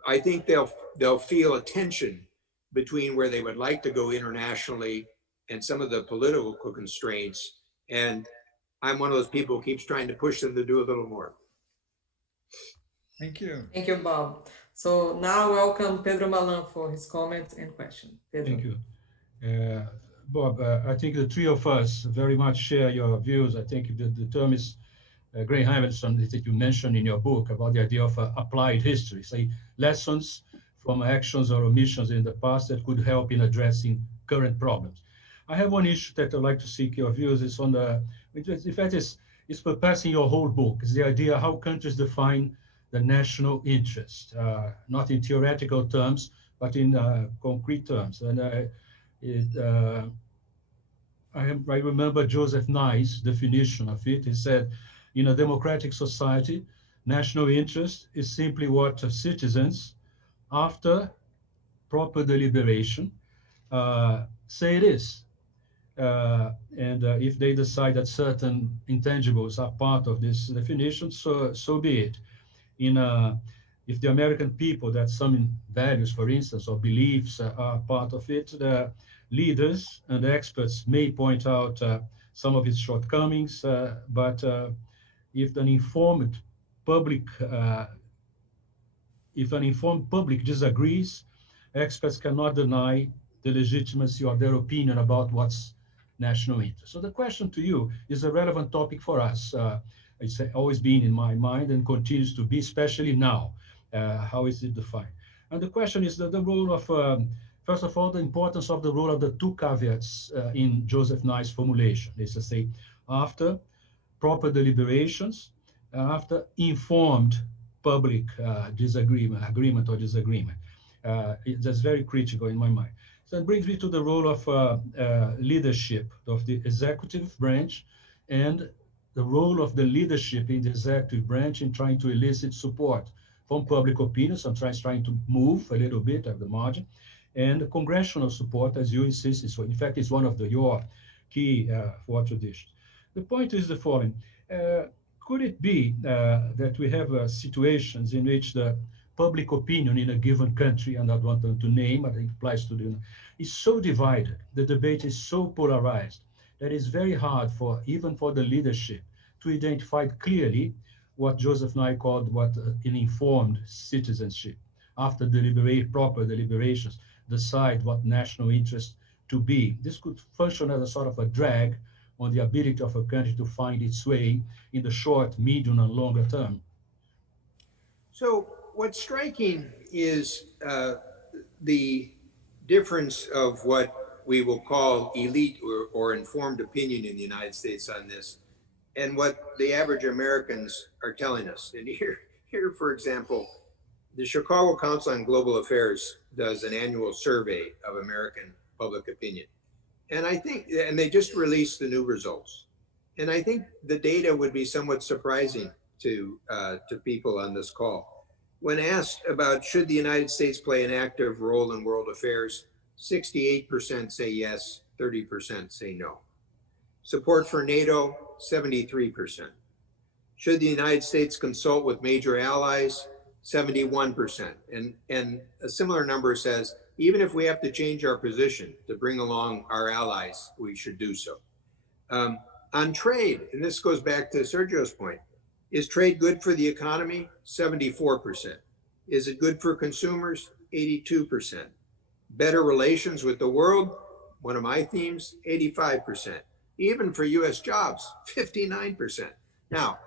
I think they'll feel a tension between where they would like to go internationally and some of the political constraints. And I'm one of those people who keeps trying to push them to do a little more. Thank you. Thank you, Bob. So now welcome Pedro Malan for his comment and question. Pedro. Thank you. Bob, I think the three of us very much share your views. I think the term is Gray Hamilton that you mentioned in your book about the idea of applied history, say lessons from actions or omissions in the past that could help in addressing current problems. I have one issue that I'd like to seek your views. It's on the, in fact, it's perpassing your whole book. It's the idea how countries define the national interest, not in theoretical terms, but in concrete terms. And I remember Joseph Nye's definition of it. He said, in a democratic society, national interest is simply what citizens, after proper deliberation, say it is. And if they decide that certain intangibles are part of this definition, so be it. If the American people, that some values, for instance, or beliefs are part of it, the leaders and experts may point out some of its shortcomings, but if an informed public disagrees, experts cannot deny the legitimacy of their opinion about what's national interest. So the question to you is a relevant topic for us. It's always been in my mind and continues to be, especially now. How is it defined? And the question is the role of, first of all, the importance of the role of the two caveats in Joseph Nye's formulation. Is to say, after proper deliberations, after informed public agreement or disagreement. That's very critical in my mind. So it brings me to the role of leadership of the executive branch and the role of the leadership in the executive branch in trying to elicit support from public opinion, sometimes trying to move a little bit at the margin, and congressional support, as you insist. So in fact, it's one of your key for traditions. The point is the following. Could it be that we have situations in which the public opinion in a given country, and I don't want them to name, but it applies to is so divided, the debate is so polarized, that it's very hard even for the leadership to identify clearly what Joseph Nye called an informed citizenship. After proper deliberations, decide what national interest to be. This could function as a sort of a drag on the ability of a country to find its way in the short, medium, and longer term. So what's striking is the difference of what we will call elite or informed opinion in the United States on this, and what the average Americans are telling us. And here, for example, the Chicago Council on Global Affairs does an annual survey of American public opinion. And I think, and they just released the new results. And I think the data would be somewhat surprising to people on this call. When asked about should the United States play an active role in world affairs, 68% say yes, 30% say no. Support for NATO, 73%. Should the United States consult with major allies, 71%. And a similar number says, even if we have to change our position to bring along our allies, we should do so. On trade, and this goes back to Sergio's point, is trade good for the economy? 74%. Is it good for consumers? 82%. Better relations with the world? One of my themes, 85%. Even for US jobs, 59%. Now,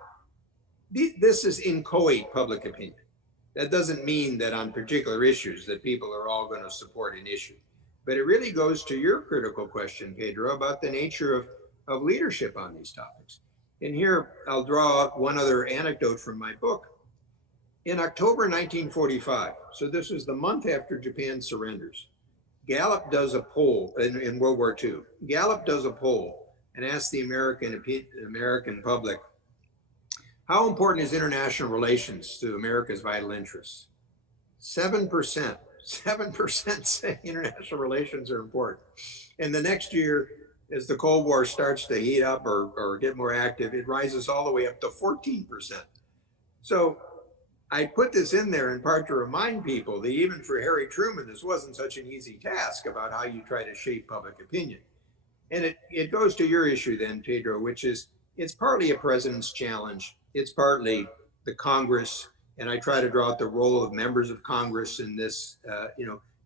this is inchoate public opinion. That doesn't mean that on particular issues that people are all going to support an issue. But it really goes to your critical question, Pedro, about the nature of leadership on these topics. And here I'll draw out one other anecdote from my book. In October 1945, so this is the month after Japan surrenders, Gallup does a poll in World War II. Gallup does a poll and asks the American public, how important is international relations to America's vital interests? 7% say international relations are important. And the next year, as the Cold War starts to heat up or get more active, it rises all the way up to 14%. So I put this in there in part to remind people that even for Harry Truman, this wasn't such an easy task about how you try to shape public opinion. And it goes to your issue then, Pedro, which is it's partly a president's challenge. It's partly the Congress. And I try to draw out the role of members of Congress in this.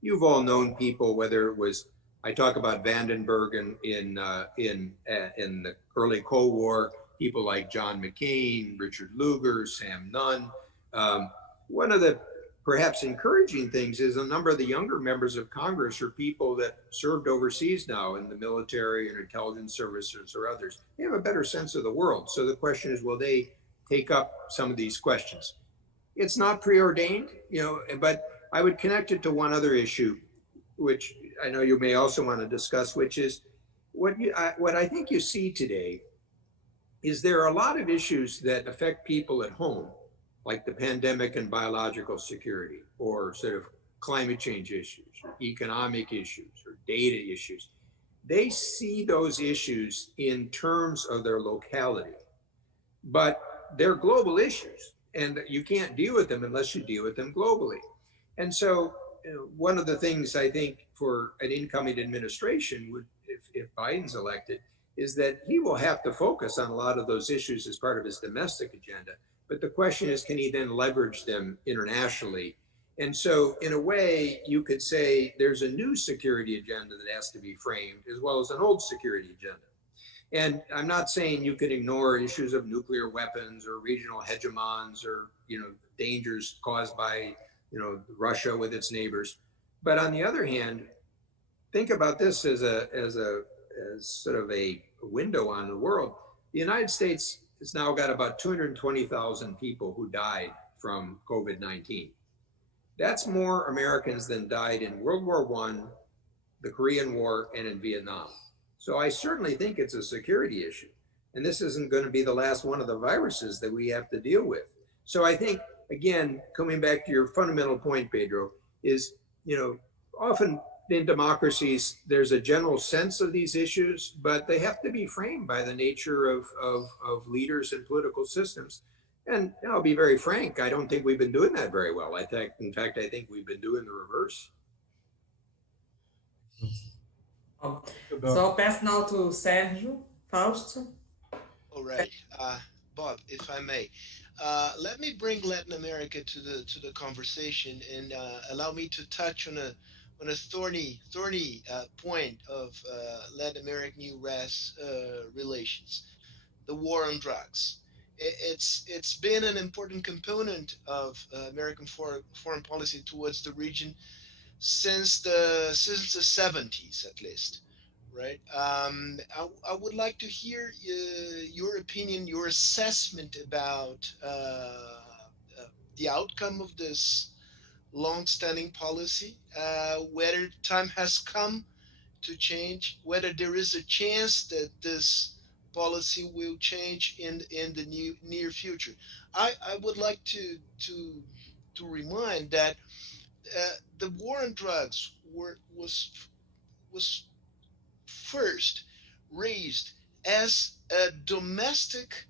You've all known people, whether it was, I talk about Vandenberg in the early Cold War, people like John McCain, Richard Lugar, Sam Nunn. One of the perhaps encouraging things is a number of the younger members of Congress are people that served overseas now in the military and intelligence services or others. They have a better sense of the world. So the question is, will they take up some of these questions? It's not preordained, but I would connect it to one other issue, which I know you may also want to discuss, which is what I think you see today is there are a lot of issues that affect people at home, like the pandemic and biological security, or sort of climate change issues, or economic issues, or data issues. They see those issues in terms of their locality, but they're global issues, and you can't deal with them unless you deal with them globally. And so one of the things I think for an incoming administration would, if Biden's elected, is that he will have to focus on a lot of those issues as part of his domestic agenda. But the question is, can he then leverage them internationally? And so in a way, you could say there's a new security agenda that has to be framed, as well as an old security agenda. And I'm not saying you could ignore issues of nuclear weapons or regional hegemons or, dangers caused by, Russia with its neighbors. But on the other hand, think about this as sort of a window on the world. The United States has now got about 220,000 people who died from COVID-19. That's more Americans than died in World War I, the Korean War, and in Vietnam. So I certainly think it's a security issue. And this isn't going to be the last one of the viruses that we have to deal with. So I think, again, coming back to your fundamental point, Pedro, is, often in democracies, there's a general sense of these issues, but they have to be framed by the nature of leaders and political systems. And I'll be very frank, I don't think we've been doing that very well. In fact, I think we've been doing the reverse. So I'll pass now to Sergio Fausto. All right, Bob, if I may, let me bring Latin America to the conversation and allow me to touch on a thorny point of Latin American U.S. relations, the war on drugs. It's been an important component of American foreign policy towards the region since the 70s, at least, right? I would like to hear your opinion, your assessment about the outcome of this long-standing policy, whether time has come to change, whether there is a chance that this policy will change in the near future. I would like to remind that the war on drugs was first raised as a domestic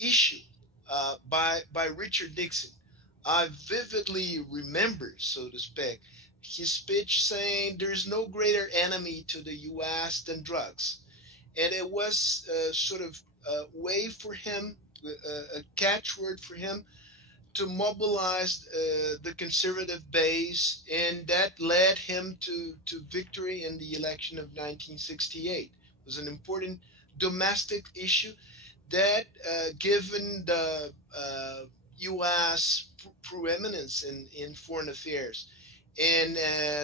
issue by Richard Nixon. I vividly remember, so to speak, his speech saying there's no greater enemy to the U.S. than drugs. And it was sort of a way for him, a catchword for him to mobilize the conservative base, and that led him to victory in the election of 1968. It was an important domestic issue that, given the U.S. preeminence in foreign affairs and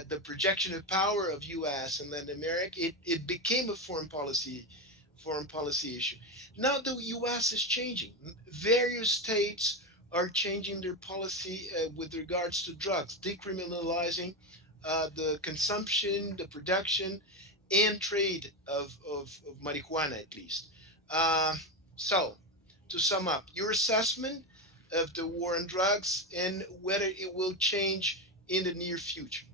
the projection of power of U.S. and Latin America, it became a foreign policy issue. Now the U.S. is changing. Various states are changing their policy with regards to drugs, decriminalizing the consumption, the production, and trade of marijuana, at least. So, to sum up, your assessment of the war on drugs and whether it will change in the near future.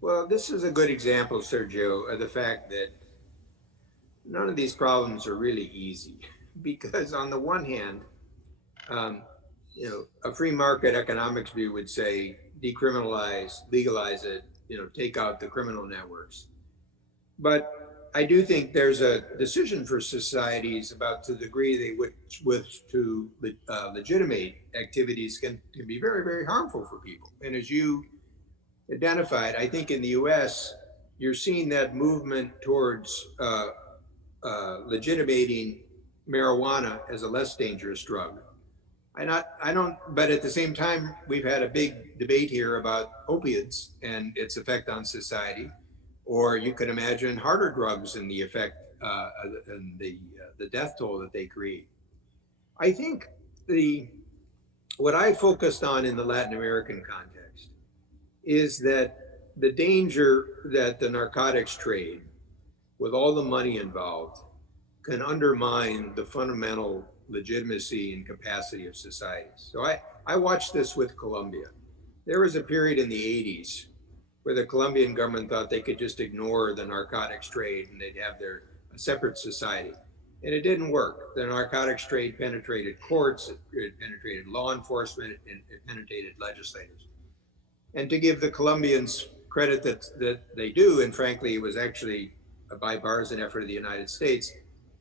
Well, this is a good example, Sergio, of the fact that none of these problems are really easy. Because on the one hand, a free market economics view would say decriminalize, legalize it, take out the criminal networks. But I do think there's a decision for societies about the degree they wish to legitimate activities can be very, very harmful for people. And as you identified, I think in the US, you're seeing that movement towards legitimating marijuana as a less dangerous drug. But at the same time, we've had a big debate here about opiates and its effect on society, or you could imagine harder drugs and the effect and the death toll that they create. I think what I focused on in the Latin American context is that the danger that the narcotics trade, with all the money involved, can undermine the fundamental legitimacy and capacity of societies. So I watched this with Colombia. There was a period in the 80s where the Colombian government thought they could just ignore the narcotics trade and they'd have their separate society. And it didn't work. The narcotics trade penetrated courts, it penetrated law enforcement, and it penetrated legislators. And to give the Colombians credit that they do, and frankly, it was actually a bipartisan effort of the United States,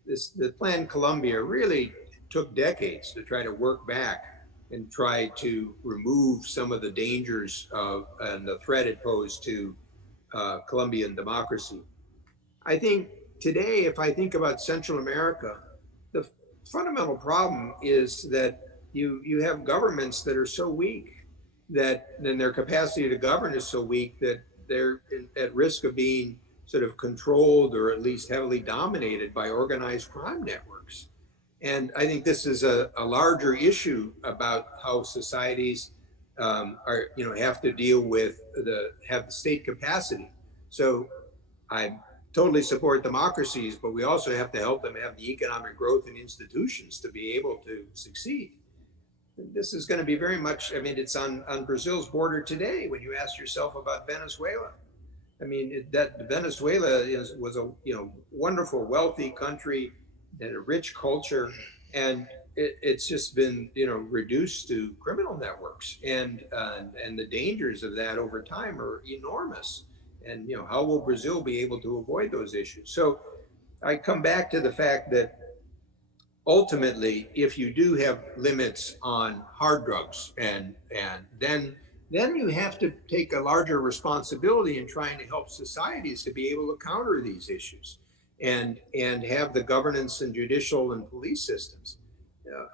the Plan Colombia really took decades to try to work back and try to remove some of the dangers and the threat it posed to Colombian democracy. I think today, if I think about Central America, the fundamental problem is that you have governments that are so weak then their capacity to govern is so weak that they're at risk of being sort of controlled or at least heavily dominated by organized crime networks. And I think this is a larger issue about how societies have to deal with have the state capacity. So I totally support democracies, but we also have to help them have the economic growth and institutions to be able to succeed. This is going to be very much, it's on Brazil's border today when you ask yourself about Venezuela. That Venezuela was a wonderful, wealthy country, had a rich culture, and it's just been reduced to criminal networks, and the dangers of that over time are enormous. And how will Brazil be able to avoid those issues? So I come back to the fact that ultimately, if you do have limits on hard drugs, and then you have to take a larger responsibility in trying to help societies to be able to counter these issues and have the governance and judicial and police systems.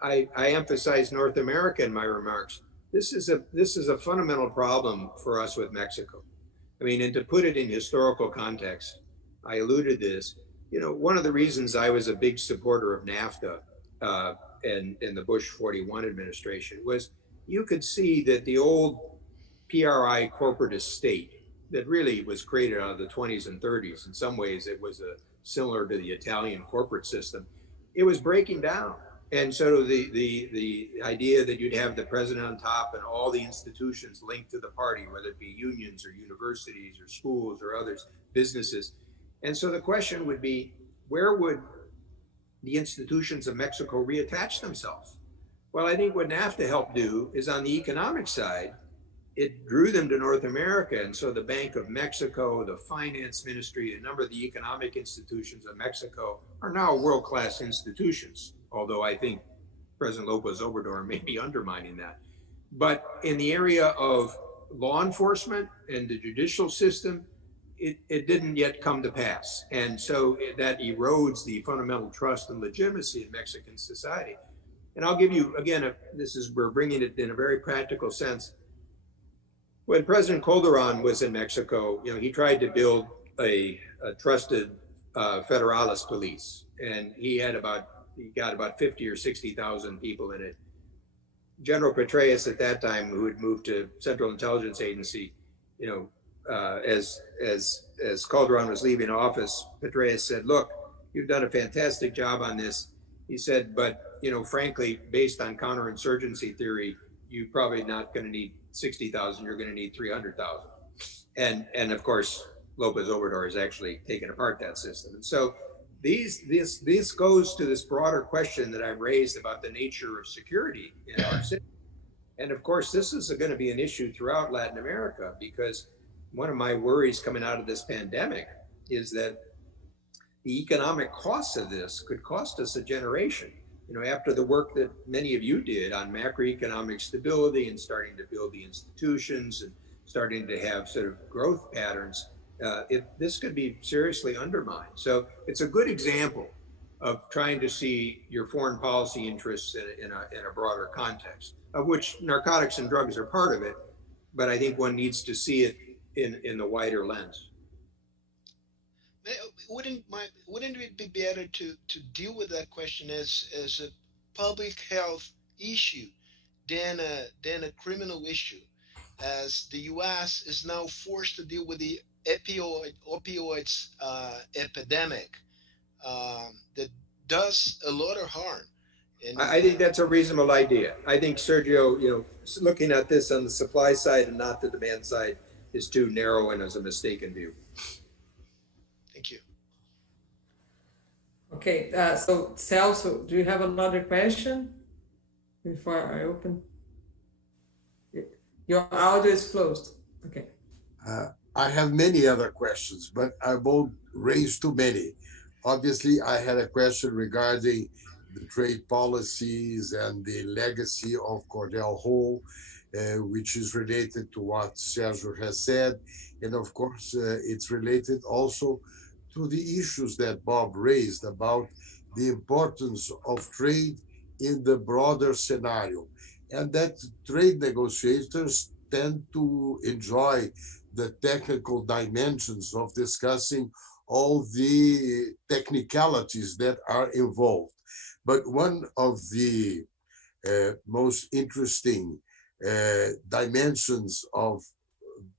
I emphasize North America in my remarks. This is a fundamental problem for us with Mexico. And to put it in historical context, I alluded to this. One of the reasons I was a big supporter of NAFTA in the Bush 41 administration was you could see that the old PRI corporatist state that really was created out of the 20s and 30s, in some ways it was similar to the Italian corporate system, it was breaking down. And so the idea that you'd have the president on top and all the institutions linked to the party, whether it be unions or universities or schools or others, businesses. And so the question would be, where would the institutions of Mexico reattach themselves? Well, I think what NAFTA helped do is on the economic side, it drew them to North America. And so the Bank of Mexico, the finance ministry, a number of the economic institutions of Mexico are now world-class institutions, although I think President López Obrador may be undermining that. But in the area of law enforcement and the judicial system, it didn't yet come to pass. And so that erodes the fundamental trust and legitimacy in Mexican society. And I'll give you, again, we're bringing it in a very practical sense. When President Calderon was in Mexico, he tried to build a trusted federalist police, and he got about 50 or 60,000 people in it. General Petraeus at that time, who had moved to Central Intelligence Agency, as Calderon was leaving office, Petraeus said, "Look, you've done a fantastic job on this." He said, "But frankly, based on counterinsurgency theory, you're probably not going to need 60,000. You're going to need 300,000." And of course, López Obrador has actually taken apart that system. And so this goes to this broader question that I've raised about the nature of security in our city. And of course, this is going to be an issue throughout Latin America, because one of my worries coming out of this pandemic is that the economic costs of this could cost us a generation. You know, after the work that many of you did on macroeconomic stability and starting to build the institutions and starting to have sort of growth patterns, this could be seriously undermined. So it's a good example of trying to see your foreign policy interests in a broader context, of which narcotics and drugs are part of it, but I think one needs to see it in the wider lens. Wouldn't it be better to deal with that question as a public health issue than a criminal issue, as the U.S. is now forced to deal with the opioids epidemic that does a lot of harm. And I think that's a reasonable idea. I think, Sergio, you know, looking at this on the supply side and not the demand side is too narrow and is a mistaken view. Thank you. Okay, so Celso, do you have another question before I open? Your audio is closed. Okay. I have many other questions, but I won't raise too many. Obviously, I had a question regarding the trade policies and the legacy of Cordell Hull, which is related to what Sergio has said. And of course, it's related also to the issues that Bob raised about the importance of trade in the broader scenario, and that trade negotiators tend to enjoy the technical dimensions of discussing all the technicalities that are involved. But one of the most interesting dimensions of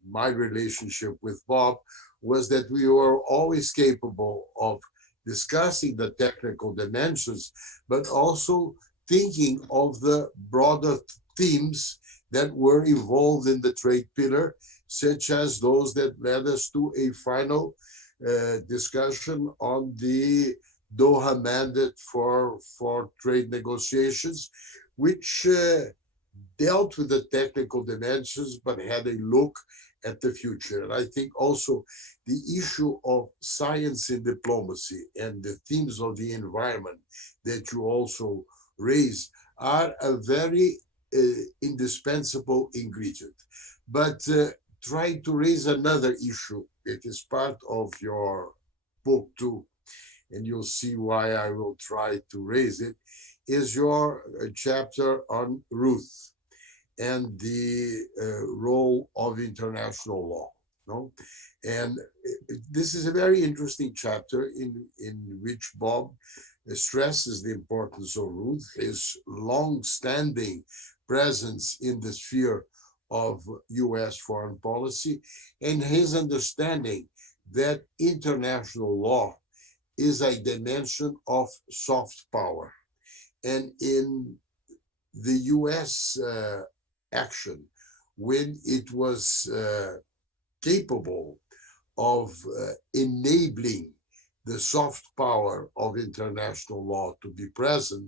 my relationship with Bob was that we were always capable of discussing the technical dimensions, but also thinking of the broader themes that were involved in the trade pillar, such as those that led us to a final discussion on the Doha mandate for trade negotiations, which dealt with the technical dimensions, but had a look at the future. And I think also the issue of science and diplomacy and the themes of the environment that you also raised are a very indispensable ingredient. But trying to raise another issue, it is part of your book too, and you'll see why I will try to raise it, is your chapter on Ruth and the role of international law. No? And this is a very interesting chapter in which Bob stresses the importance of Ruth, his long-standing presence in the sphere of US foreign policy, and his understanding that international law is a dimension of soft power. And in the US action, when it was capable of enabling the soft power of international law to be present,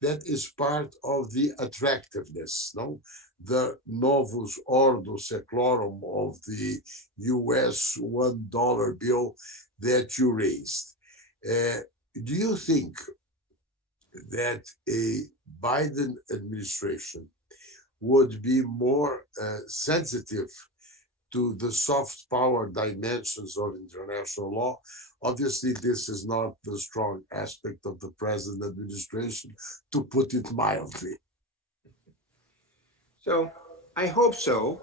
that is part of the attractiveness, no? The novus ordo seclorum of the US $1 bill that you raised. Do you think that a Biden administration would be more sensitive to the soft power dimensions of international law? Obviously, this is not the strong aspect of the present administration, to put it mildly. So I hope so,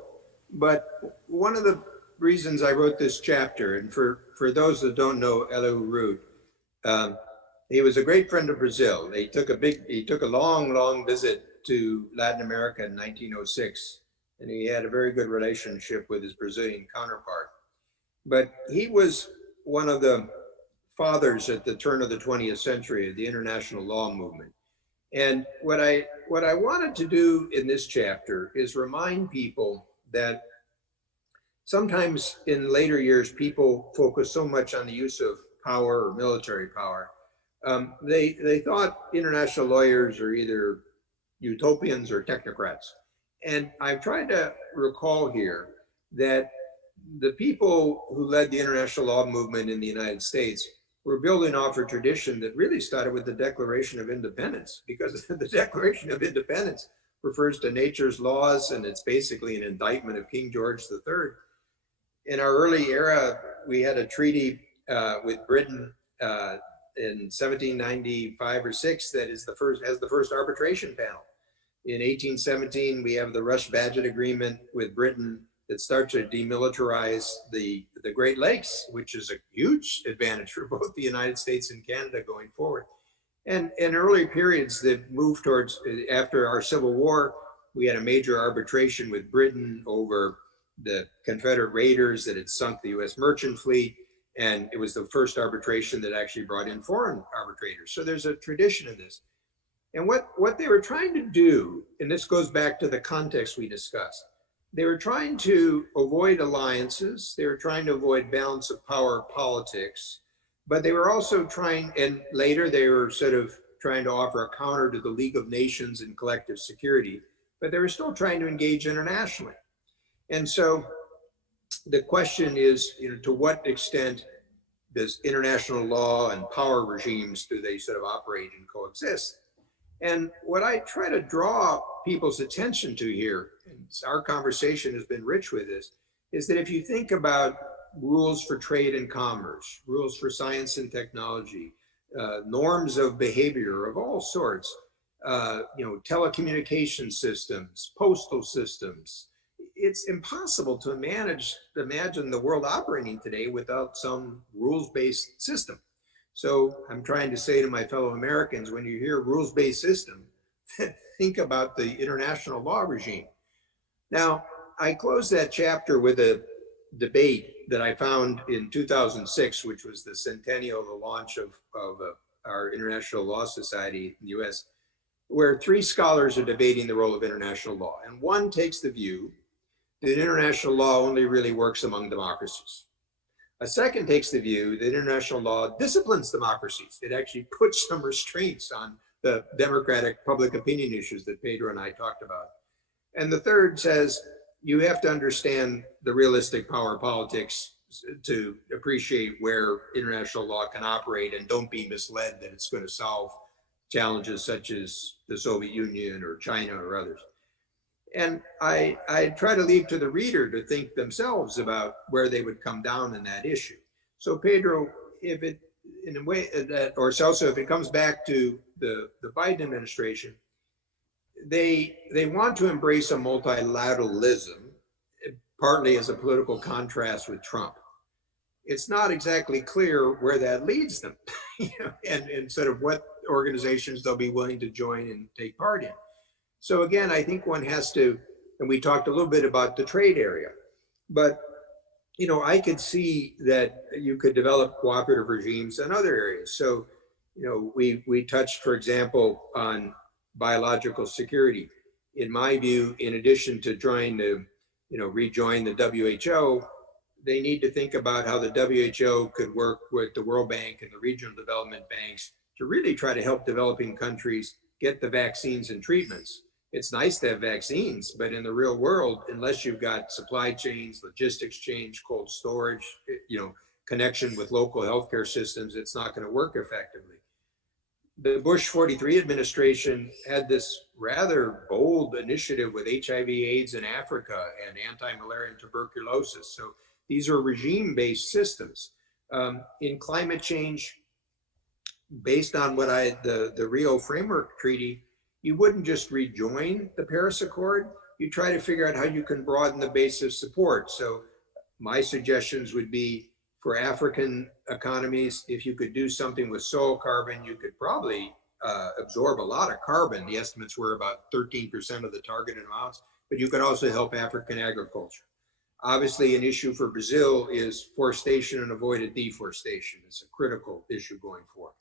but one of the reasons I wrote this chapter, and for those that don't know Elihu Root, he was a great friend of Brazil. He took a long visit to Latin America in 1906, and he had a very good relationship with his Brazilian counterpart. But he was one of the fathers at the turn of the 20th century of the international law movement. And what I wanted to do in this chapter is remind people that sometimes in later years, people focus so much on the use of power or military power. They thought international lawyers are either utopians or technocrats. And I'm trying to recall here that the people who led the international law movement in the United States were building off a tradition that really started with the Declaration of Independence, because the Declaration of Independence refers to nature's laws, and it's basically an indictment of King George III. In our early era, we had a treaty with Britain in 1795 or 6 that is has the first arbitration panel. In 1817, we have the Rush-Bagehot Agreement with Britain that starts to demilitarize the Great Lakes, which is a huge advantage for both the United States and Canada going forward. And in early periods that moved towards, after our Civil War, we had a major arbitration with Britain over the Confederate raiders that had sunk the US merchant fleet. And it was the first arbitration that actually brought in foreign arbitrators. So there's a tradition of this. And what they were trying to do, and this goes back to the context we discussed, they were trying to avoid alliances. They were trying to avoid balance of power politics, but they were also trying, and later they were sort of trying to offer a counter to the League of Nations and collective security, but they were still trying to engage internationally. And so the question is, to what extent does international law and power regimes, do they sort of operate and coexist? And what I try to draw people's attention to here, and our conversation has been rich with this, is that if you think about rules for trade and commerce, rules for science and technology, norms of behavior of all sorts, telecommunication systems, postal systems, it's impossible to imagine the world operating today without some rules-based system. So I'm trying to say to my fellow Americans, when you hear rules-based system, think about the international law regime. Now, I closed that chapter with a debate that I found in 2006, which was the centennial of the launch of our International Law Society in the US, where 3 scholars are debating the role of international law. And one takes the view that international law only really works among democracies. A second takes the view that international law disciplines democracies. It actually puts some restraints on the democratic public opinion issues that Pedro and I talked about. And the third says, you have to understand the realistic power politics to appreciate where international law can operate, and don't be misled that it's going to solve challenges such as the Soviet Union or China or others. And I try to leave to the reader to think themselves about where they would come down in that issue. So Pedro, if it, in a way that, or Celso, if it comes back to the Biden administration, they want to embrace a multilateralism, partly as a political contrast with Trump. It's not exactly clear where that leads them, and sort of what organizations they'll be willing to join and take part in. So again, I think one has to, and we talked a little bit about the trade area, but I could see that you could develop cooperative regimes in other areas. So, we touched, for example, on biological security. In my view, in addition to trying to, rejoin the WHO, they need to think about how the WHO could work with the World Bank and the regional development banks to really try to help developing countries get the vaccines and treatments. It's nice to have vaccines, but in the real world, unless you've got supply chains, logistics chains, cold storage, connection with local healthcare systems, it's not going to work effectively. The Bush 43 administration had this rather bold initiative with HIV/AIDS in Africa and anti-malaria and tuberculosis. So these are regime-based systems. In climate change, based on what the Rio Framework Treaty, you wouldn't just rejoin the Paris Accord, you try to figure out how you can broaden the base of support. So my suggestions would be, for African economies, if you could do something with soil carbon, you could probably absorb a lot of carbon. The estimates were about 13% of the targeted amounts, but you could also help African agriculture. Obviously, an issue for Brazil is forestation and avoided deforestation. It's a critical issue going forward.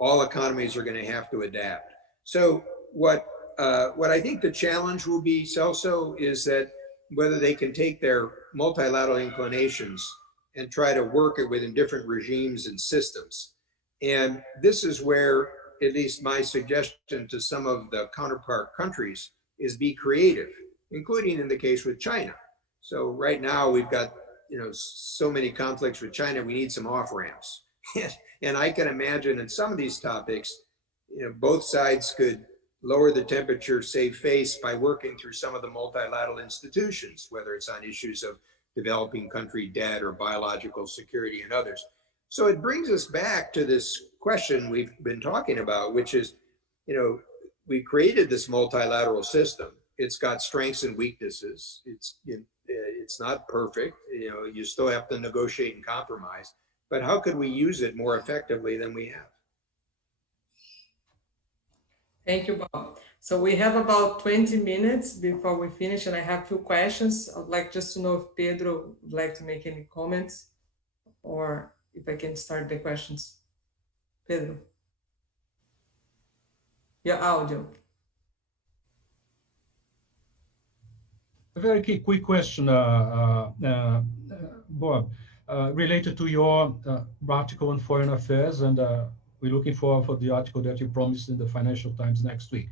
All economies are going to have to adapt. So what I think the challenge will be, Celso, is that whether they can take their multilateral inclinations and try to work it within different regimes and systems. And this is where, at least my suggestion to some of the counterpart countries, is be creative. including in the case with China. So right now we've got, so many conflicts with China, we need some off-ramps. And I can imagine in some of these topics, both sides could lower the temperature, save face by working through some of the multilateral institutions, whether it's on issues of developing country debt or biological security and others. So it brings us back to this question we've been talking about, which is, we created this multilateral system. It's got strengths and weaknesses. It's not perfect. You still have to negotiate and compromise, but how could we use it more effectively than we have? Thank you, Bob. So we have about 20 minutes before we finish, and I have a few questions. I'd like just to know if Pedro would like to make any comments, or if I can start the questions. Pedro. Your audio. A very quick question, Bob, related to your article on foreign affairs, and we're looking for the article that you promised in the Financial Times next week.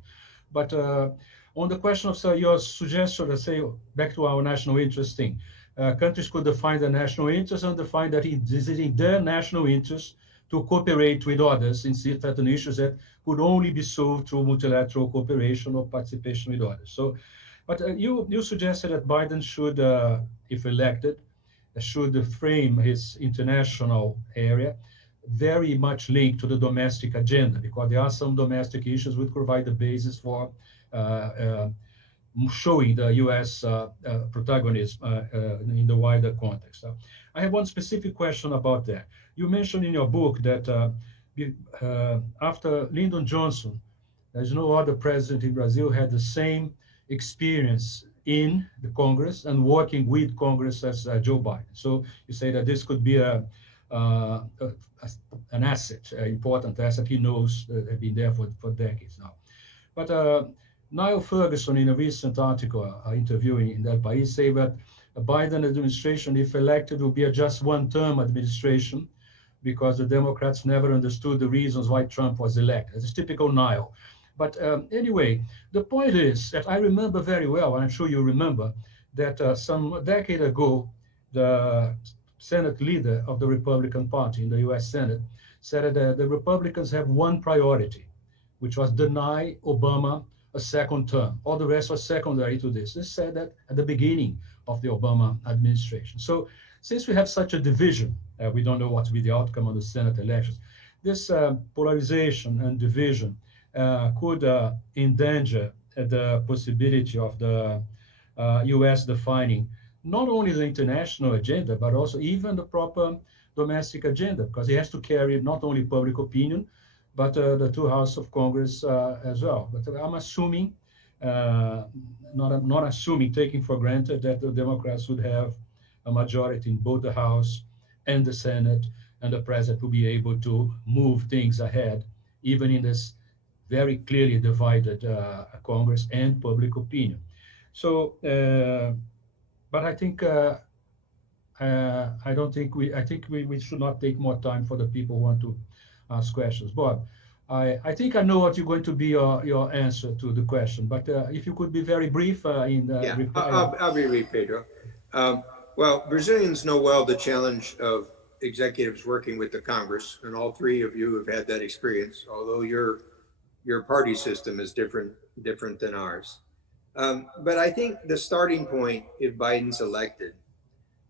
But on the question of your suggestion, let's say, back to our national interest thing, countries could define their national interest and define that it is in their national interest to cooperate with others in certain issues that could only be solved through multilateral cooperation or participation with others. So, but you suggested that Biden should, if elected, should frame his international area very much linked to the domestic agenda, because there are some domestic issues which provide the basis for showing the U.S. protagonism in the wider context. I have one specific question about that. You mentioned in your book that after Lyndon Johnson, there's no other president in Brazil had the same experience in the Congress and working with Congress as Joe Biden. So you say that this could be an asset, an important asset. He knows have been there for decades now. But Niall Ferguson, in a recent article interviewing in that País, say that a Biden administration, if elected, will be a just one-term administration because the Democrats never understood the reasons why Trump was elected. It's typical Niall. But anyway, the point is that I remember very well, and I'm sure you remember, that some decade ago, the Senate leader of the Republican Party in the US Senate said that the Republicans have one priority, which was deny Obama a second term. All the rest was secondary to this. They said that at the beginning of the Obama administration. So since we have such a division, we don't know what will be the outcome of the Senate elections, this polarization and division could endanger the possibility of the US defining not only the international agenda, but also even the proper domestic agenda, because he has to carry not only public opinion, but the two houses of Congress as well. But I'm assuming, not assuming, taking for granted that the Democrats would have a majority in both the House and the Senate, and the president will be able to move things ahead, even in this very clearly divided Congress and public opinion. So, but I think I think we should not take more time for the people who want to ask questions. Bob, I think I know what you're going to be your answer to the question, but if you could be very brief in reply. I'll be brief, Pedro. Well, Brazilians know well the challenge of executives working with the Congress, and all three of you have had that experience, although your party system is different than ours. But I think the starting point, if Biden's elected,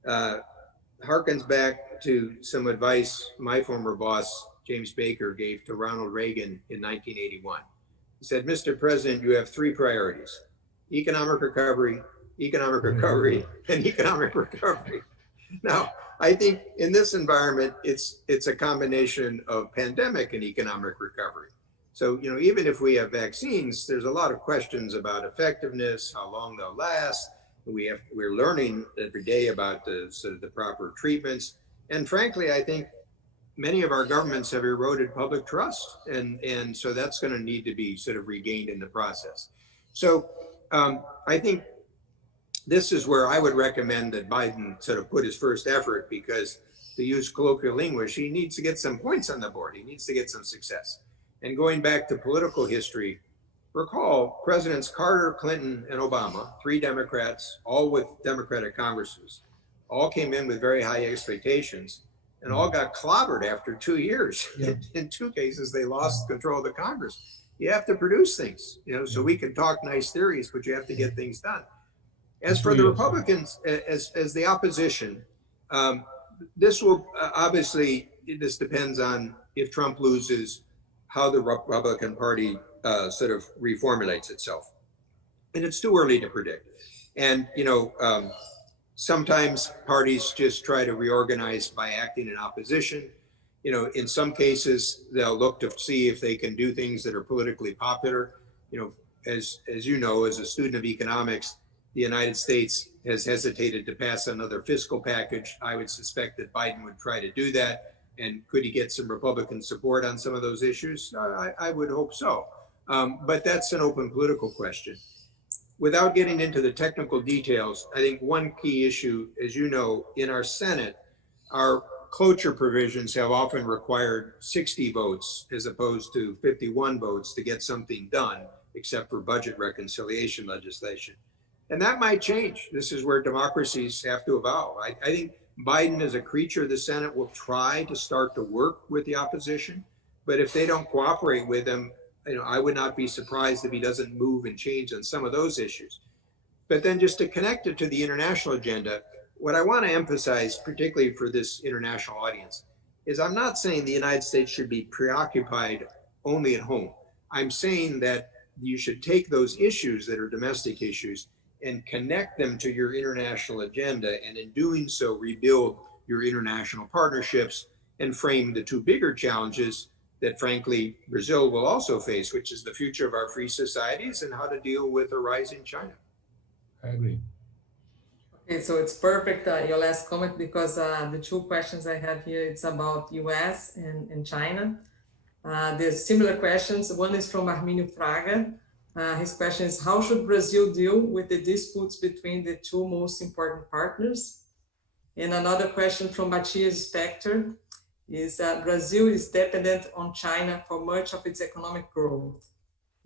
harkens back to some advice my former boss, James Baker, gave to Ronald Reagan in 1981. He said, Mr. President, you have three priorities: economic recovery, and economic recovery. Now, I think in this environment, it's a combination of pandemic and economic recovery. So, even if we have vaccines, there's a lot of questions about effectiveness, how long they'll last. We're learning every day about the proper treatments. And frankly, I think many of our governments have eroded public trust. And so that's going to need to be sort of regained in the process. So I think this is where I would recommend that Biden sort of put his first effort, because to use colloquial English, he needs to get some points on the board. He needs to get some success. And going back to political history, Recall, Presidents Carter, Clinton, and Obama, 3 Democrats, all with Democratic Congresses, all came in with very high expectations and all got clobbered after 2 years. Yeah. In 2 cases, they lost control of the Congress. You have to produce things, so we can talk nice theories, but you have to get things done. As for the Republicans, as the opposition, this will obviously, this depends on if Trump loses, how the Republican Party sort of reformulates itself. And it's too early to predict. And, sometimes parties just try to reorganize by acting in opposition. In some cases, they'll look to see if they can do things that are politically popular. As you know, as a student of economics, the United States has hesitated to pass another fiscal package. I would suspect that Biden would try to do that. And could he get some Republican support on some of those issues? I would hope so. But that's an open political question. Without getting into the technical details, I think one key issue, as you know, in our Senate, our cloture provisions have often required 60 votes as opposed to 51 votes to get something done, except for budget reconciliation legislation. And that might change. This is where democracies have to evolve. I think Biden, as a creature of the Senate, will try to start to work with the opposition. But if they don't cooperate with him, I would not be surprised if he doesn't move and change on some of those issues. But then just to connect it to the international agenda, what I want to emphasize, particularly for this international audience, is I'm not saying the United States should be preoccupied only at home. I'm saying that you should take those issues that are domestic issues and connect them to your international agenda, and in doing so, rebuild your international partnerships and frame the 2 bigger challenges that, frankly, Brazil will also face, which is the future of our free societies and how to deal with a rising China. I agree. Okay, so it's perfect, your last comment, because the 2 questions I have here, it's about US and China. There's similar questions. One is from Arminio Fraga. His question is, how should Brazil deal with the disputes between the 2 most important partners? And another question from Matthias Spector is Brazil is dependent on China for much of its economic growth.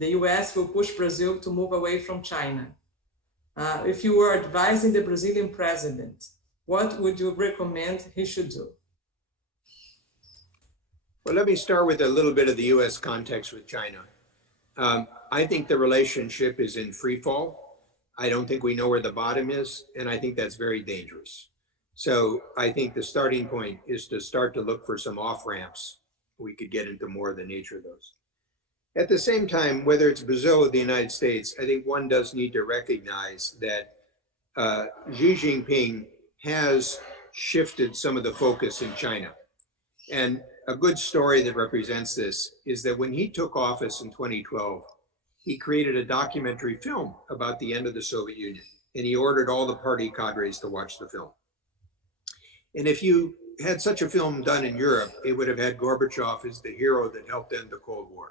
The US will push Brazil to move away from China. If you were advising the Brazilian president, what would you recommend he should do? Well, let me start with a little bit of the US context with China. I think the relationship is in free fall. I don't think we know where the bottom is, and I think that's very dangerous. So I think the starting point is to start to look for some off-ramps. We could get into more of the nature of those. At the same time, whether it's Brazil or the United States, I think one does need to recognize that Xi Jinping has shifted some of the focus in China. And a good story that represents this is that when he took office in 2012, he created a documentary film about the end of the Soviet Union, and he ordered all the party cadres to watch the film. And if you had such a film done in Europe, it would have had Gorbachev as the hero that helped end the Cold War.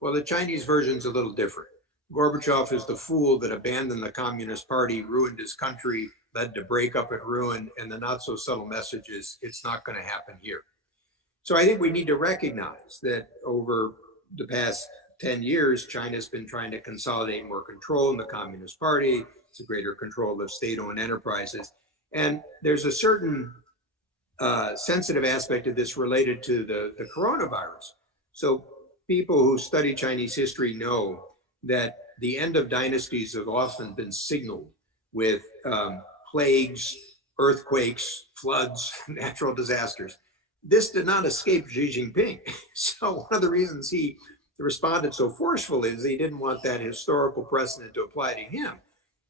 Well, the Chinese version's a little different. Gorbachev is the fool that abandoned the Communist Party, ruined his country, led to breakup and ruin, and the not so subtle message is, it's not going to happen here. So I think we need to recognize that over the past 10 years, China's been trying to consolidate more control in the Communist Party. It's a greater control of state-owned enterprises. And there's a certain sensitive aspect of this related to the coronavirus. So people who study Chinese history know that the end of dynasties have often been signaled with plagues, earthquakes, floods, natural disasters. This did not escape Xi Jinping. So one of the reasons he responded so forcefully is he didn't want that historical precedent to apply to him.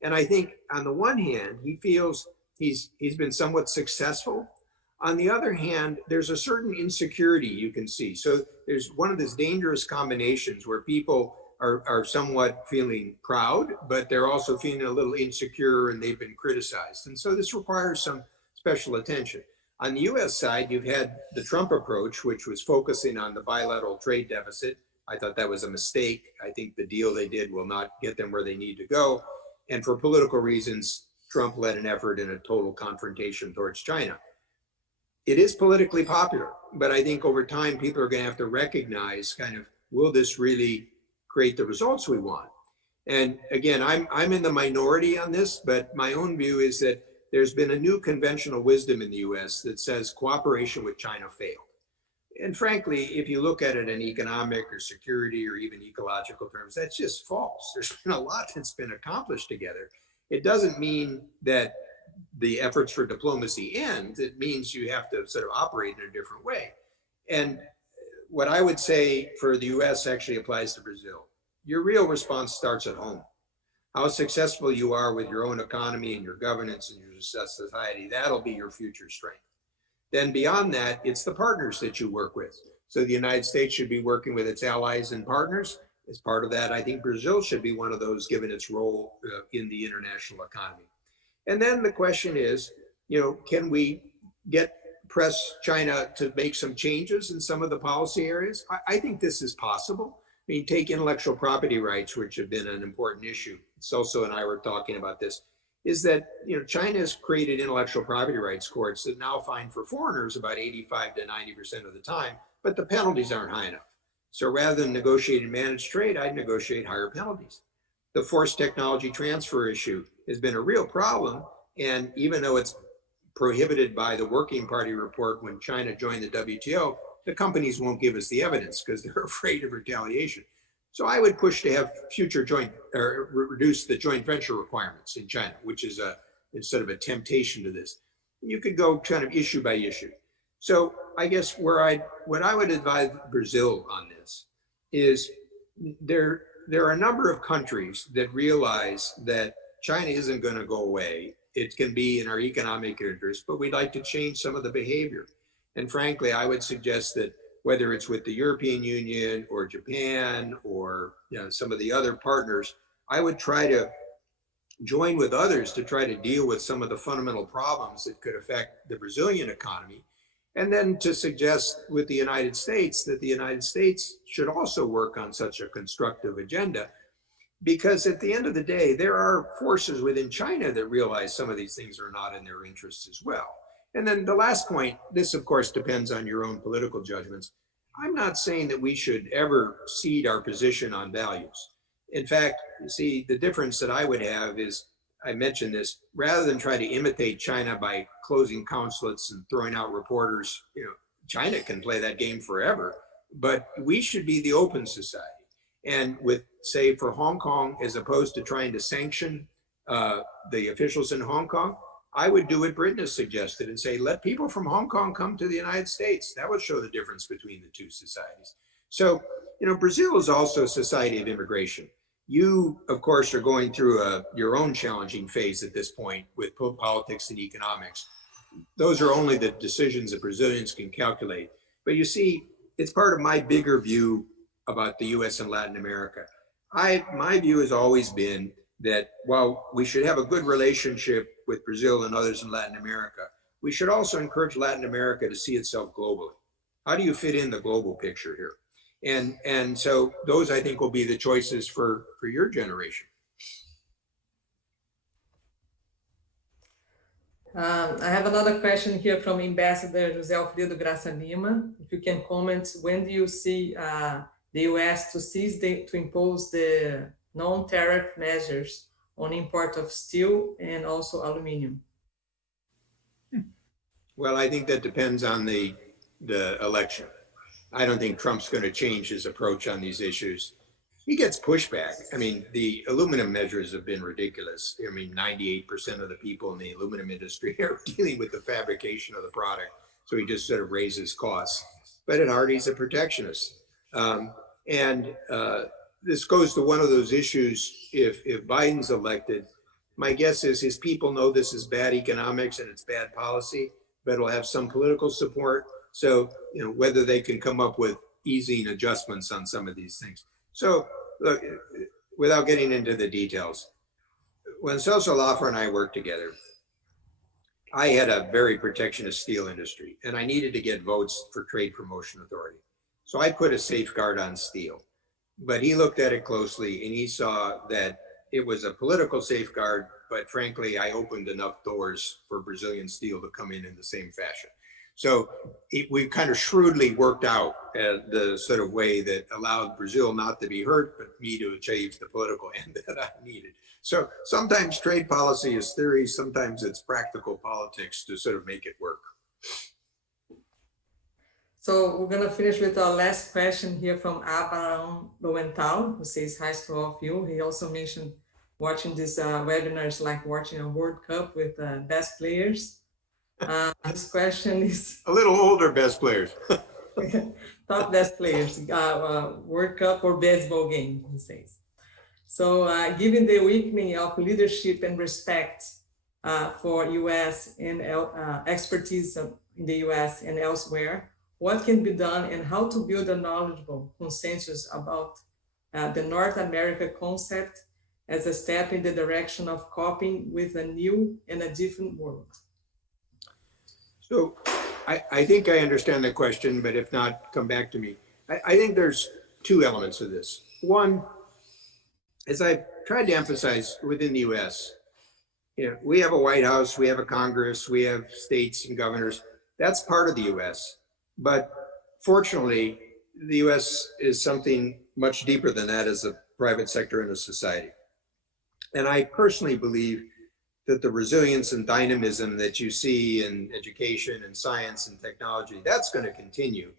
And I think on the one hand, he feels he's been somewhat successful. On the other hand, there's a certain insecurity you can see. So there's one of these dangerous combinations where people are somewhat feeling proud, but they're also feeling a little insecure and they've been criticized. And so this requires some special attention. On the US side, you've had the Trump approach, which was focusing on the bilateral trade deficit. I thought that was a mistake. I think the deal they did will not get them where they need to go. And for political reasons, Trump led an effort in a total confrontation towards China. It is politically popular, but I think over time, people are going to have to recognize kind of, will this really create the results we want. And again, I'm in the minority on this, but my own view is that there's been a new conventional wisdom in the US that says cooperation with China failed. And frankly, if you look at it in economic or security or even ecological terms, that's just false. There's been a lot that's been accomplished together. It doesn't mean that the efforts for diplomacy end. It means you have to sort of operate in a different way. And what I would say for the US actually applies to Brazil. Your real response starts at home. How successful you are with your own economy and your governance and your society, that'll be your future strength. Then beyond that, it's the partners that you work with. So the United States should be working with its allies and partners. As part of that, I think Brazil should be one of those given its role in the international economy. And then the question is, can we press China to make some changes in some of the policy areas? I think this is possible. I mean, take intellectual property rights, which have been an important issue. Celso and I were talking about this, is that China has created intellectual property rights courts that now fine for foreigners about 85 to 90% of the time, but the penalties aren't high enough. So rather than negotiating managed trade, I'd negotiate higher penalties. The forced technology transfer issue has been a real problem. And even though it's prohibited by the Working Party report when China joined the WTO, the companies won't give us the evidence because they're afraid of retaliation. So I would push to have future reduce the joint venture requirements in China, which is instead of a temptation to this. You could go kind of issue by issue. So I guess what I would advise Brazil on this is there are a number of countries that realize that China isn't going to go away. It can be in our economic interest, but we'd like to change some of the behavior. And frankly, I would suggest that whether it's with the European Union or Japan or some of the other partners, I would try to join with others to try to deal with some of the fundamental problems that could affect the Brazilian economy. And then to suggest with the United States that the United States should also work on such a constructive agenda. Because at the end of the day, there are forces within China that realize some of these things are not in their interests as well. And then the last point, this of course depends on your own political judgments. I'm not saying that we should ever cede our position on values. In fact, see, the difference that I would have is, I mentioned this, rather than try to imitate China by closing consulates and throwing out reporters, China can play that game forever, but we should be the open society. And with, say, for Hong Kong, as opposed to trying to sanction the officials in Hong Kong, I would do what Britain has suggested and say, let people from Hong Kong come to the United States. That would show the difference between the two societies. So, Brazil is also a society of immigration. You, of course, are going through your own challenging phase at this point with politics and economics. Those are only the decisions that Brazilians can calculate. But you see, it's part of my bigger view about the US and Latin America. My view has always been that while we should have a good relationship with Brazil and others in Latin America, we should also encourage Latin America to see itself globally. How do you fit in the global picture here? And so those, I think, will be the choices for your generation. I have another question here from Ambassador José Alfredo Graça Lima. If you can comment, when do you see the US to impose the non-tariff measures on import of steel and also aluminum? Well, I think that depends on the election. I don't think Trump's going to change his approach on these issues. He gets pushback. I mean, the aluminum measures have been ridiculous. I mean, 98% of the people in the aluminum industry are dealing with the fabrication of the product. So he just sort of raises costs. But at heart, he's a protectionist. This goes to one of those issues, if Biden's elected, my guess is his people know this is bad economics and it's bad policy, but it'll have some political support. So, whether they can come up with easing adjustments on some of these things. So, look, without getting into the details, when Celso Laffer and I worked together, I had a very protectionist steel industry, and I needed to get votes for Trade Promotion Authority. So I put a safeguard on steel. But he looked at it closely and he saw that it was a political safeguard, but frankly, I opened enough doors for Brazilian steel to come in the same fashion. So we kind of shrewdly worked out the sort of way that allowed Brazil not to be hurt, but me to achieve the political end that I needed. So sometimes trade policy is theory, sometimes it's practical politics to sort of make it work. So we're going to finish with our last question here from Abraham Lowenthal, who says hi to all of you. He also mentioned watching these webinars like watching a World Cup with best players. His question is... A little older best players. Top best players, World Cup or baseball game, he says. So given the weakening of leadership and respect for U.S. and expertise in the U.S. and elsewhere, what can be done and how to build a knowledgeable consensus about the North America concept as a step in the direction of coping with a new and a different world? So I think I understand the question, but if not, come back to me. I think there's two elements of this. One, as I've tried to emphasize within the US, we have a White House, we have a Congress, we have states and governors. That's part of the US. But fortunately, the US is something much deeper than that as a private sector and a society. And I personally believe that the resilience and dynamism that you see in education and science and technology, that's going to continue.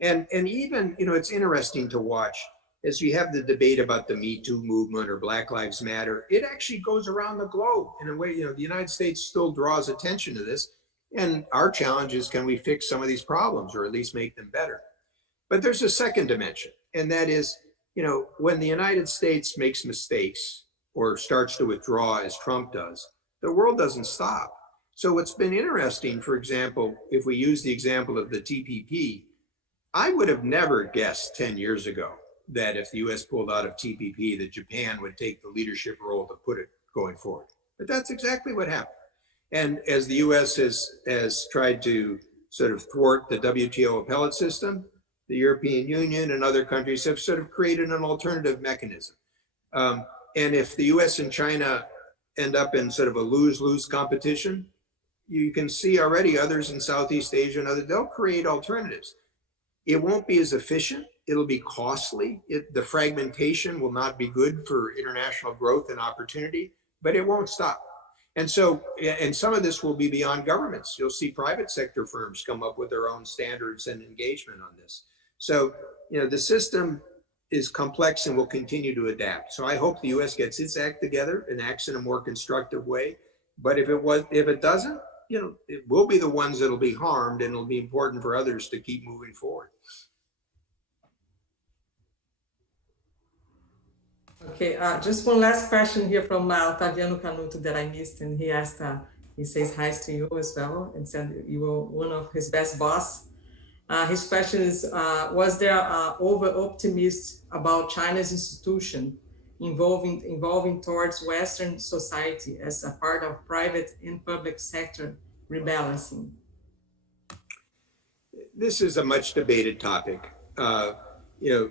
And even, it's interesting to watch as you have the debate about the Me Too movement or Black Lives Matter, it actually goes around the globe in a way, the United States still draws attention to this. And our challenge is, can we fix some of these problems or at least make them better? But there's a second dimension, and that is, when the United States makes mistakes or starts to withdraw as Trump does, the world doesn't stop. So what's been interesting, for example, if we use the example of the TPP, I would have never guessed 10 years ago that if the US pulled out of TPP, that Japan would take the leadership role to put it going forward. But that's exactly what happened. And as the US has tried to sort of thwart the WTO appellate system, the European Union and other countries have sort of created an alternative mechanism. And if the US and China end up in sort of a lose-lose competition, you can see already others in Southeast Asia and others, they'll create alternatives. It won't be as efficient. It'll be costly. The fragmentation will not be good for international growth and opportunity, but it won't stop. And so, and some of this will be beyond governments. You'll see private sector firms come up with their own standards and engagement on this. So, the system is complex and will continue to adapt. So I hope the US gets its act together and acts in a more constructive way. But if it doesn't, it will be the ones that'll be harmed, and it'll be important for others to keep moving forward. Okay, just one last question here from Otaviano Canuto that I missed, and he asked, he says hi to you as well, and said you were one of his best boss. His question is, was there over-optimist about China's institution involving towards Western society as a part of private and public sector rebalancing? This is a much debated topic.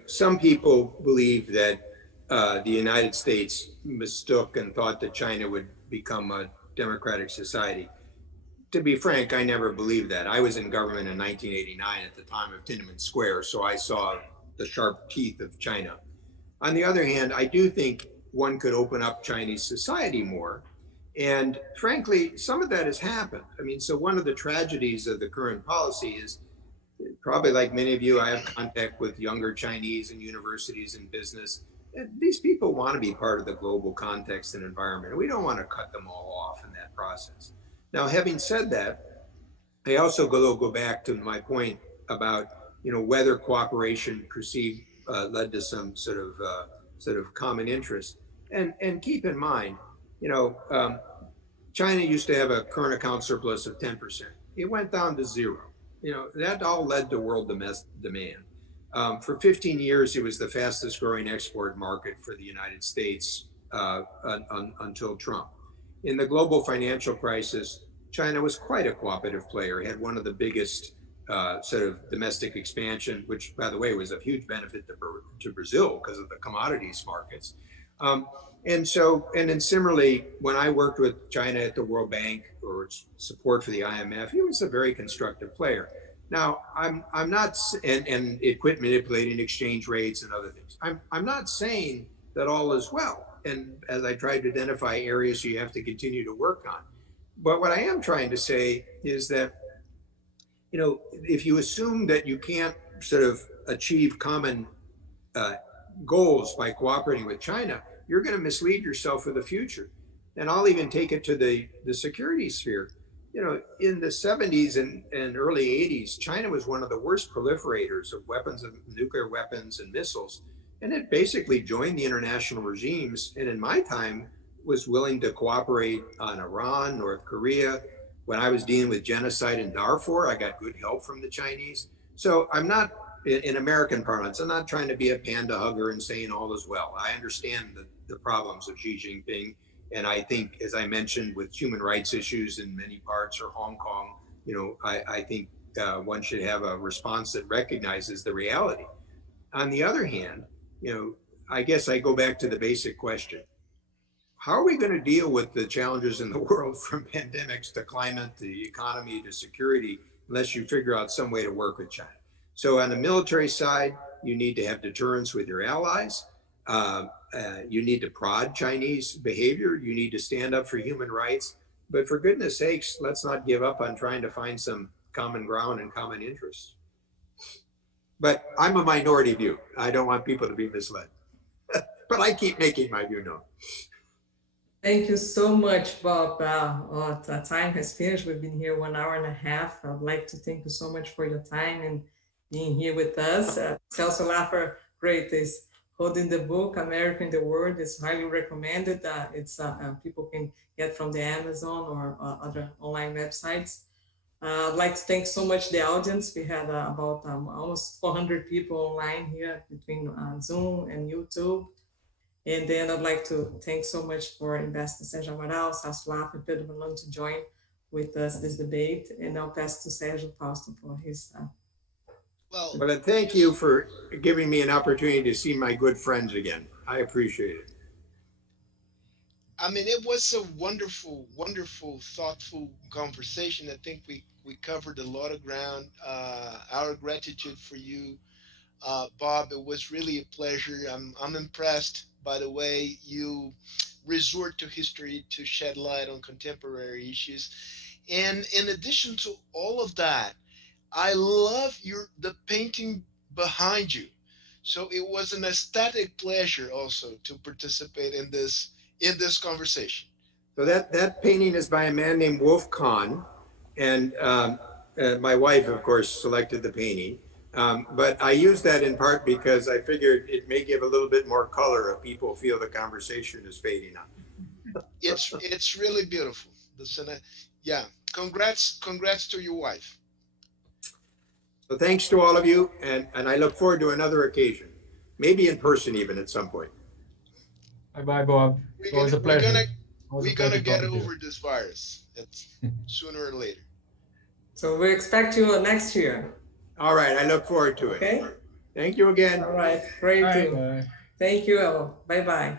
Some people believe that the United States mistook and thought that China would become a democratic society. To be frank, I never believed that. I was in government in 1989 at the time of Tiananmen Square, so I saw the sharp teeth of China. On the other hand, I do think one could open up Chinese society more. And frankly, some of that has happened. So one of the tragedies of the current policy is, probably like many of you, I have contact with younger Chinese in universities and business. And these people want to be part of the global context and environment. And we don't want to cut them all off in that process. Now, having said that, I also go back to my point about, whether cooperation perceived led to some sort of common interest. And keep in mind, China used to have a current account surplus of 10%. It went down to 0. That all led to world demand. For 15 years, it was the fastest growing export market for the United States until Trump. In the global financial crisis, China was quite a cooperative player. It had one of the biggest sort of domestic expansion, which, by the way, was of huge benefit to Brazil because of the commodities markets. And then similarly, when I worked with China at the World Bank or support for the IMF, he was a very constructive player. Now, I'm not, and it quit manipulating exchange rates and other things. I'm not saying that all is well. And as I tried to identify areas you have to continue to work on. But what I am trying to say is that, you know, if you assume that you can't sort of achieve common goals by cooperating with China, you're going to mislead yourself for the future. And I'll even take it to the security sphere. You know, in the 70s and early 80s, China was one of the worst proliferators of weapons, of nuclear weapons and missiles. And it basically joined the international regimes. And in my time, was willing to cooperate on Iran, North Korea. When I was dealing with genocide in Darfur, I got good help from the Chinese. So I'm not, in American parlance, I'm not trying to be a panda hugger and saying all is well. I understand the problems of Xi Jinping. And I think, as I mentioned, with human rights issues in many parts, or Hong Kong, you know, I think one should have a response that recognizes the reality. On the other hand, you know, I guess I go back to the basic question. How are we going to deal with the challenges in the world, from pandemics to climate, the economy to security, unless you figure out some way to work with China? So on the military side, you need to have deterrence with your allies. You need to prod Chinese behavior. You need to stand up for human rights. But for goodness sakes, let's not give up on trying to find some common ground and common interests. But I'm a minority view. I don't want people to be misled. But I keep making my view known. Thank you so much, Bob. Our time has finished. We've been here 1 hour and a half. I'd like to thank you so much for your time and being here with us. Celso Laffer, great, is holding the book, America in the World. It's highly recommended. It's people can get from the Amazon or other online websites. I'd like to thank so much the audience. We had about almost 400 people online here between Zoom and YouTube. And then I'd like to thank so much for Ambassador Sérgio Amaral, Celso Laffer, and Pedro Malone to join with us this debate. And I'll pass to Sérgio Fausto for his. Well, thank you for giving me an opportunity to see my good friends again. I appreciate it. I mean, it was a wonderful, wonderful, thoughtful conversation. I think we covered a lot of ground. Our gratitude for you, Bob. It was really a pleasure. I'm impressed by the way you resort to history to shed light on contemporary issues. And in addition to all of that, I love the painting behind you. So it was an aesthetic pleasure also to participate in this conversation. So that painting is by a man named Wolf Kahn, and my wife, of course, selected the painting. But I use that in part because I figured it may give a little bit more color if people feel the conversation is fading on. It's really beautiful. Yeah, congrats to your wife. So thanks to all of you, and I look forward to another occasion, maybe in person even at some point. Bye-bye, Bob. It was a pleasure. We're gonna get over this virus. It's sooner or later. So we expect you next year. All right, I look forward to it. Okay. Thank you again. All right, great. Bye. Thank you all. Bye-bye.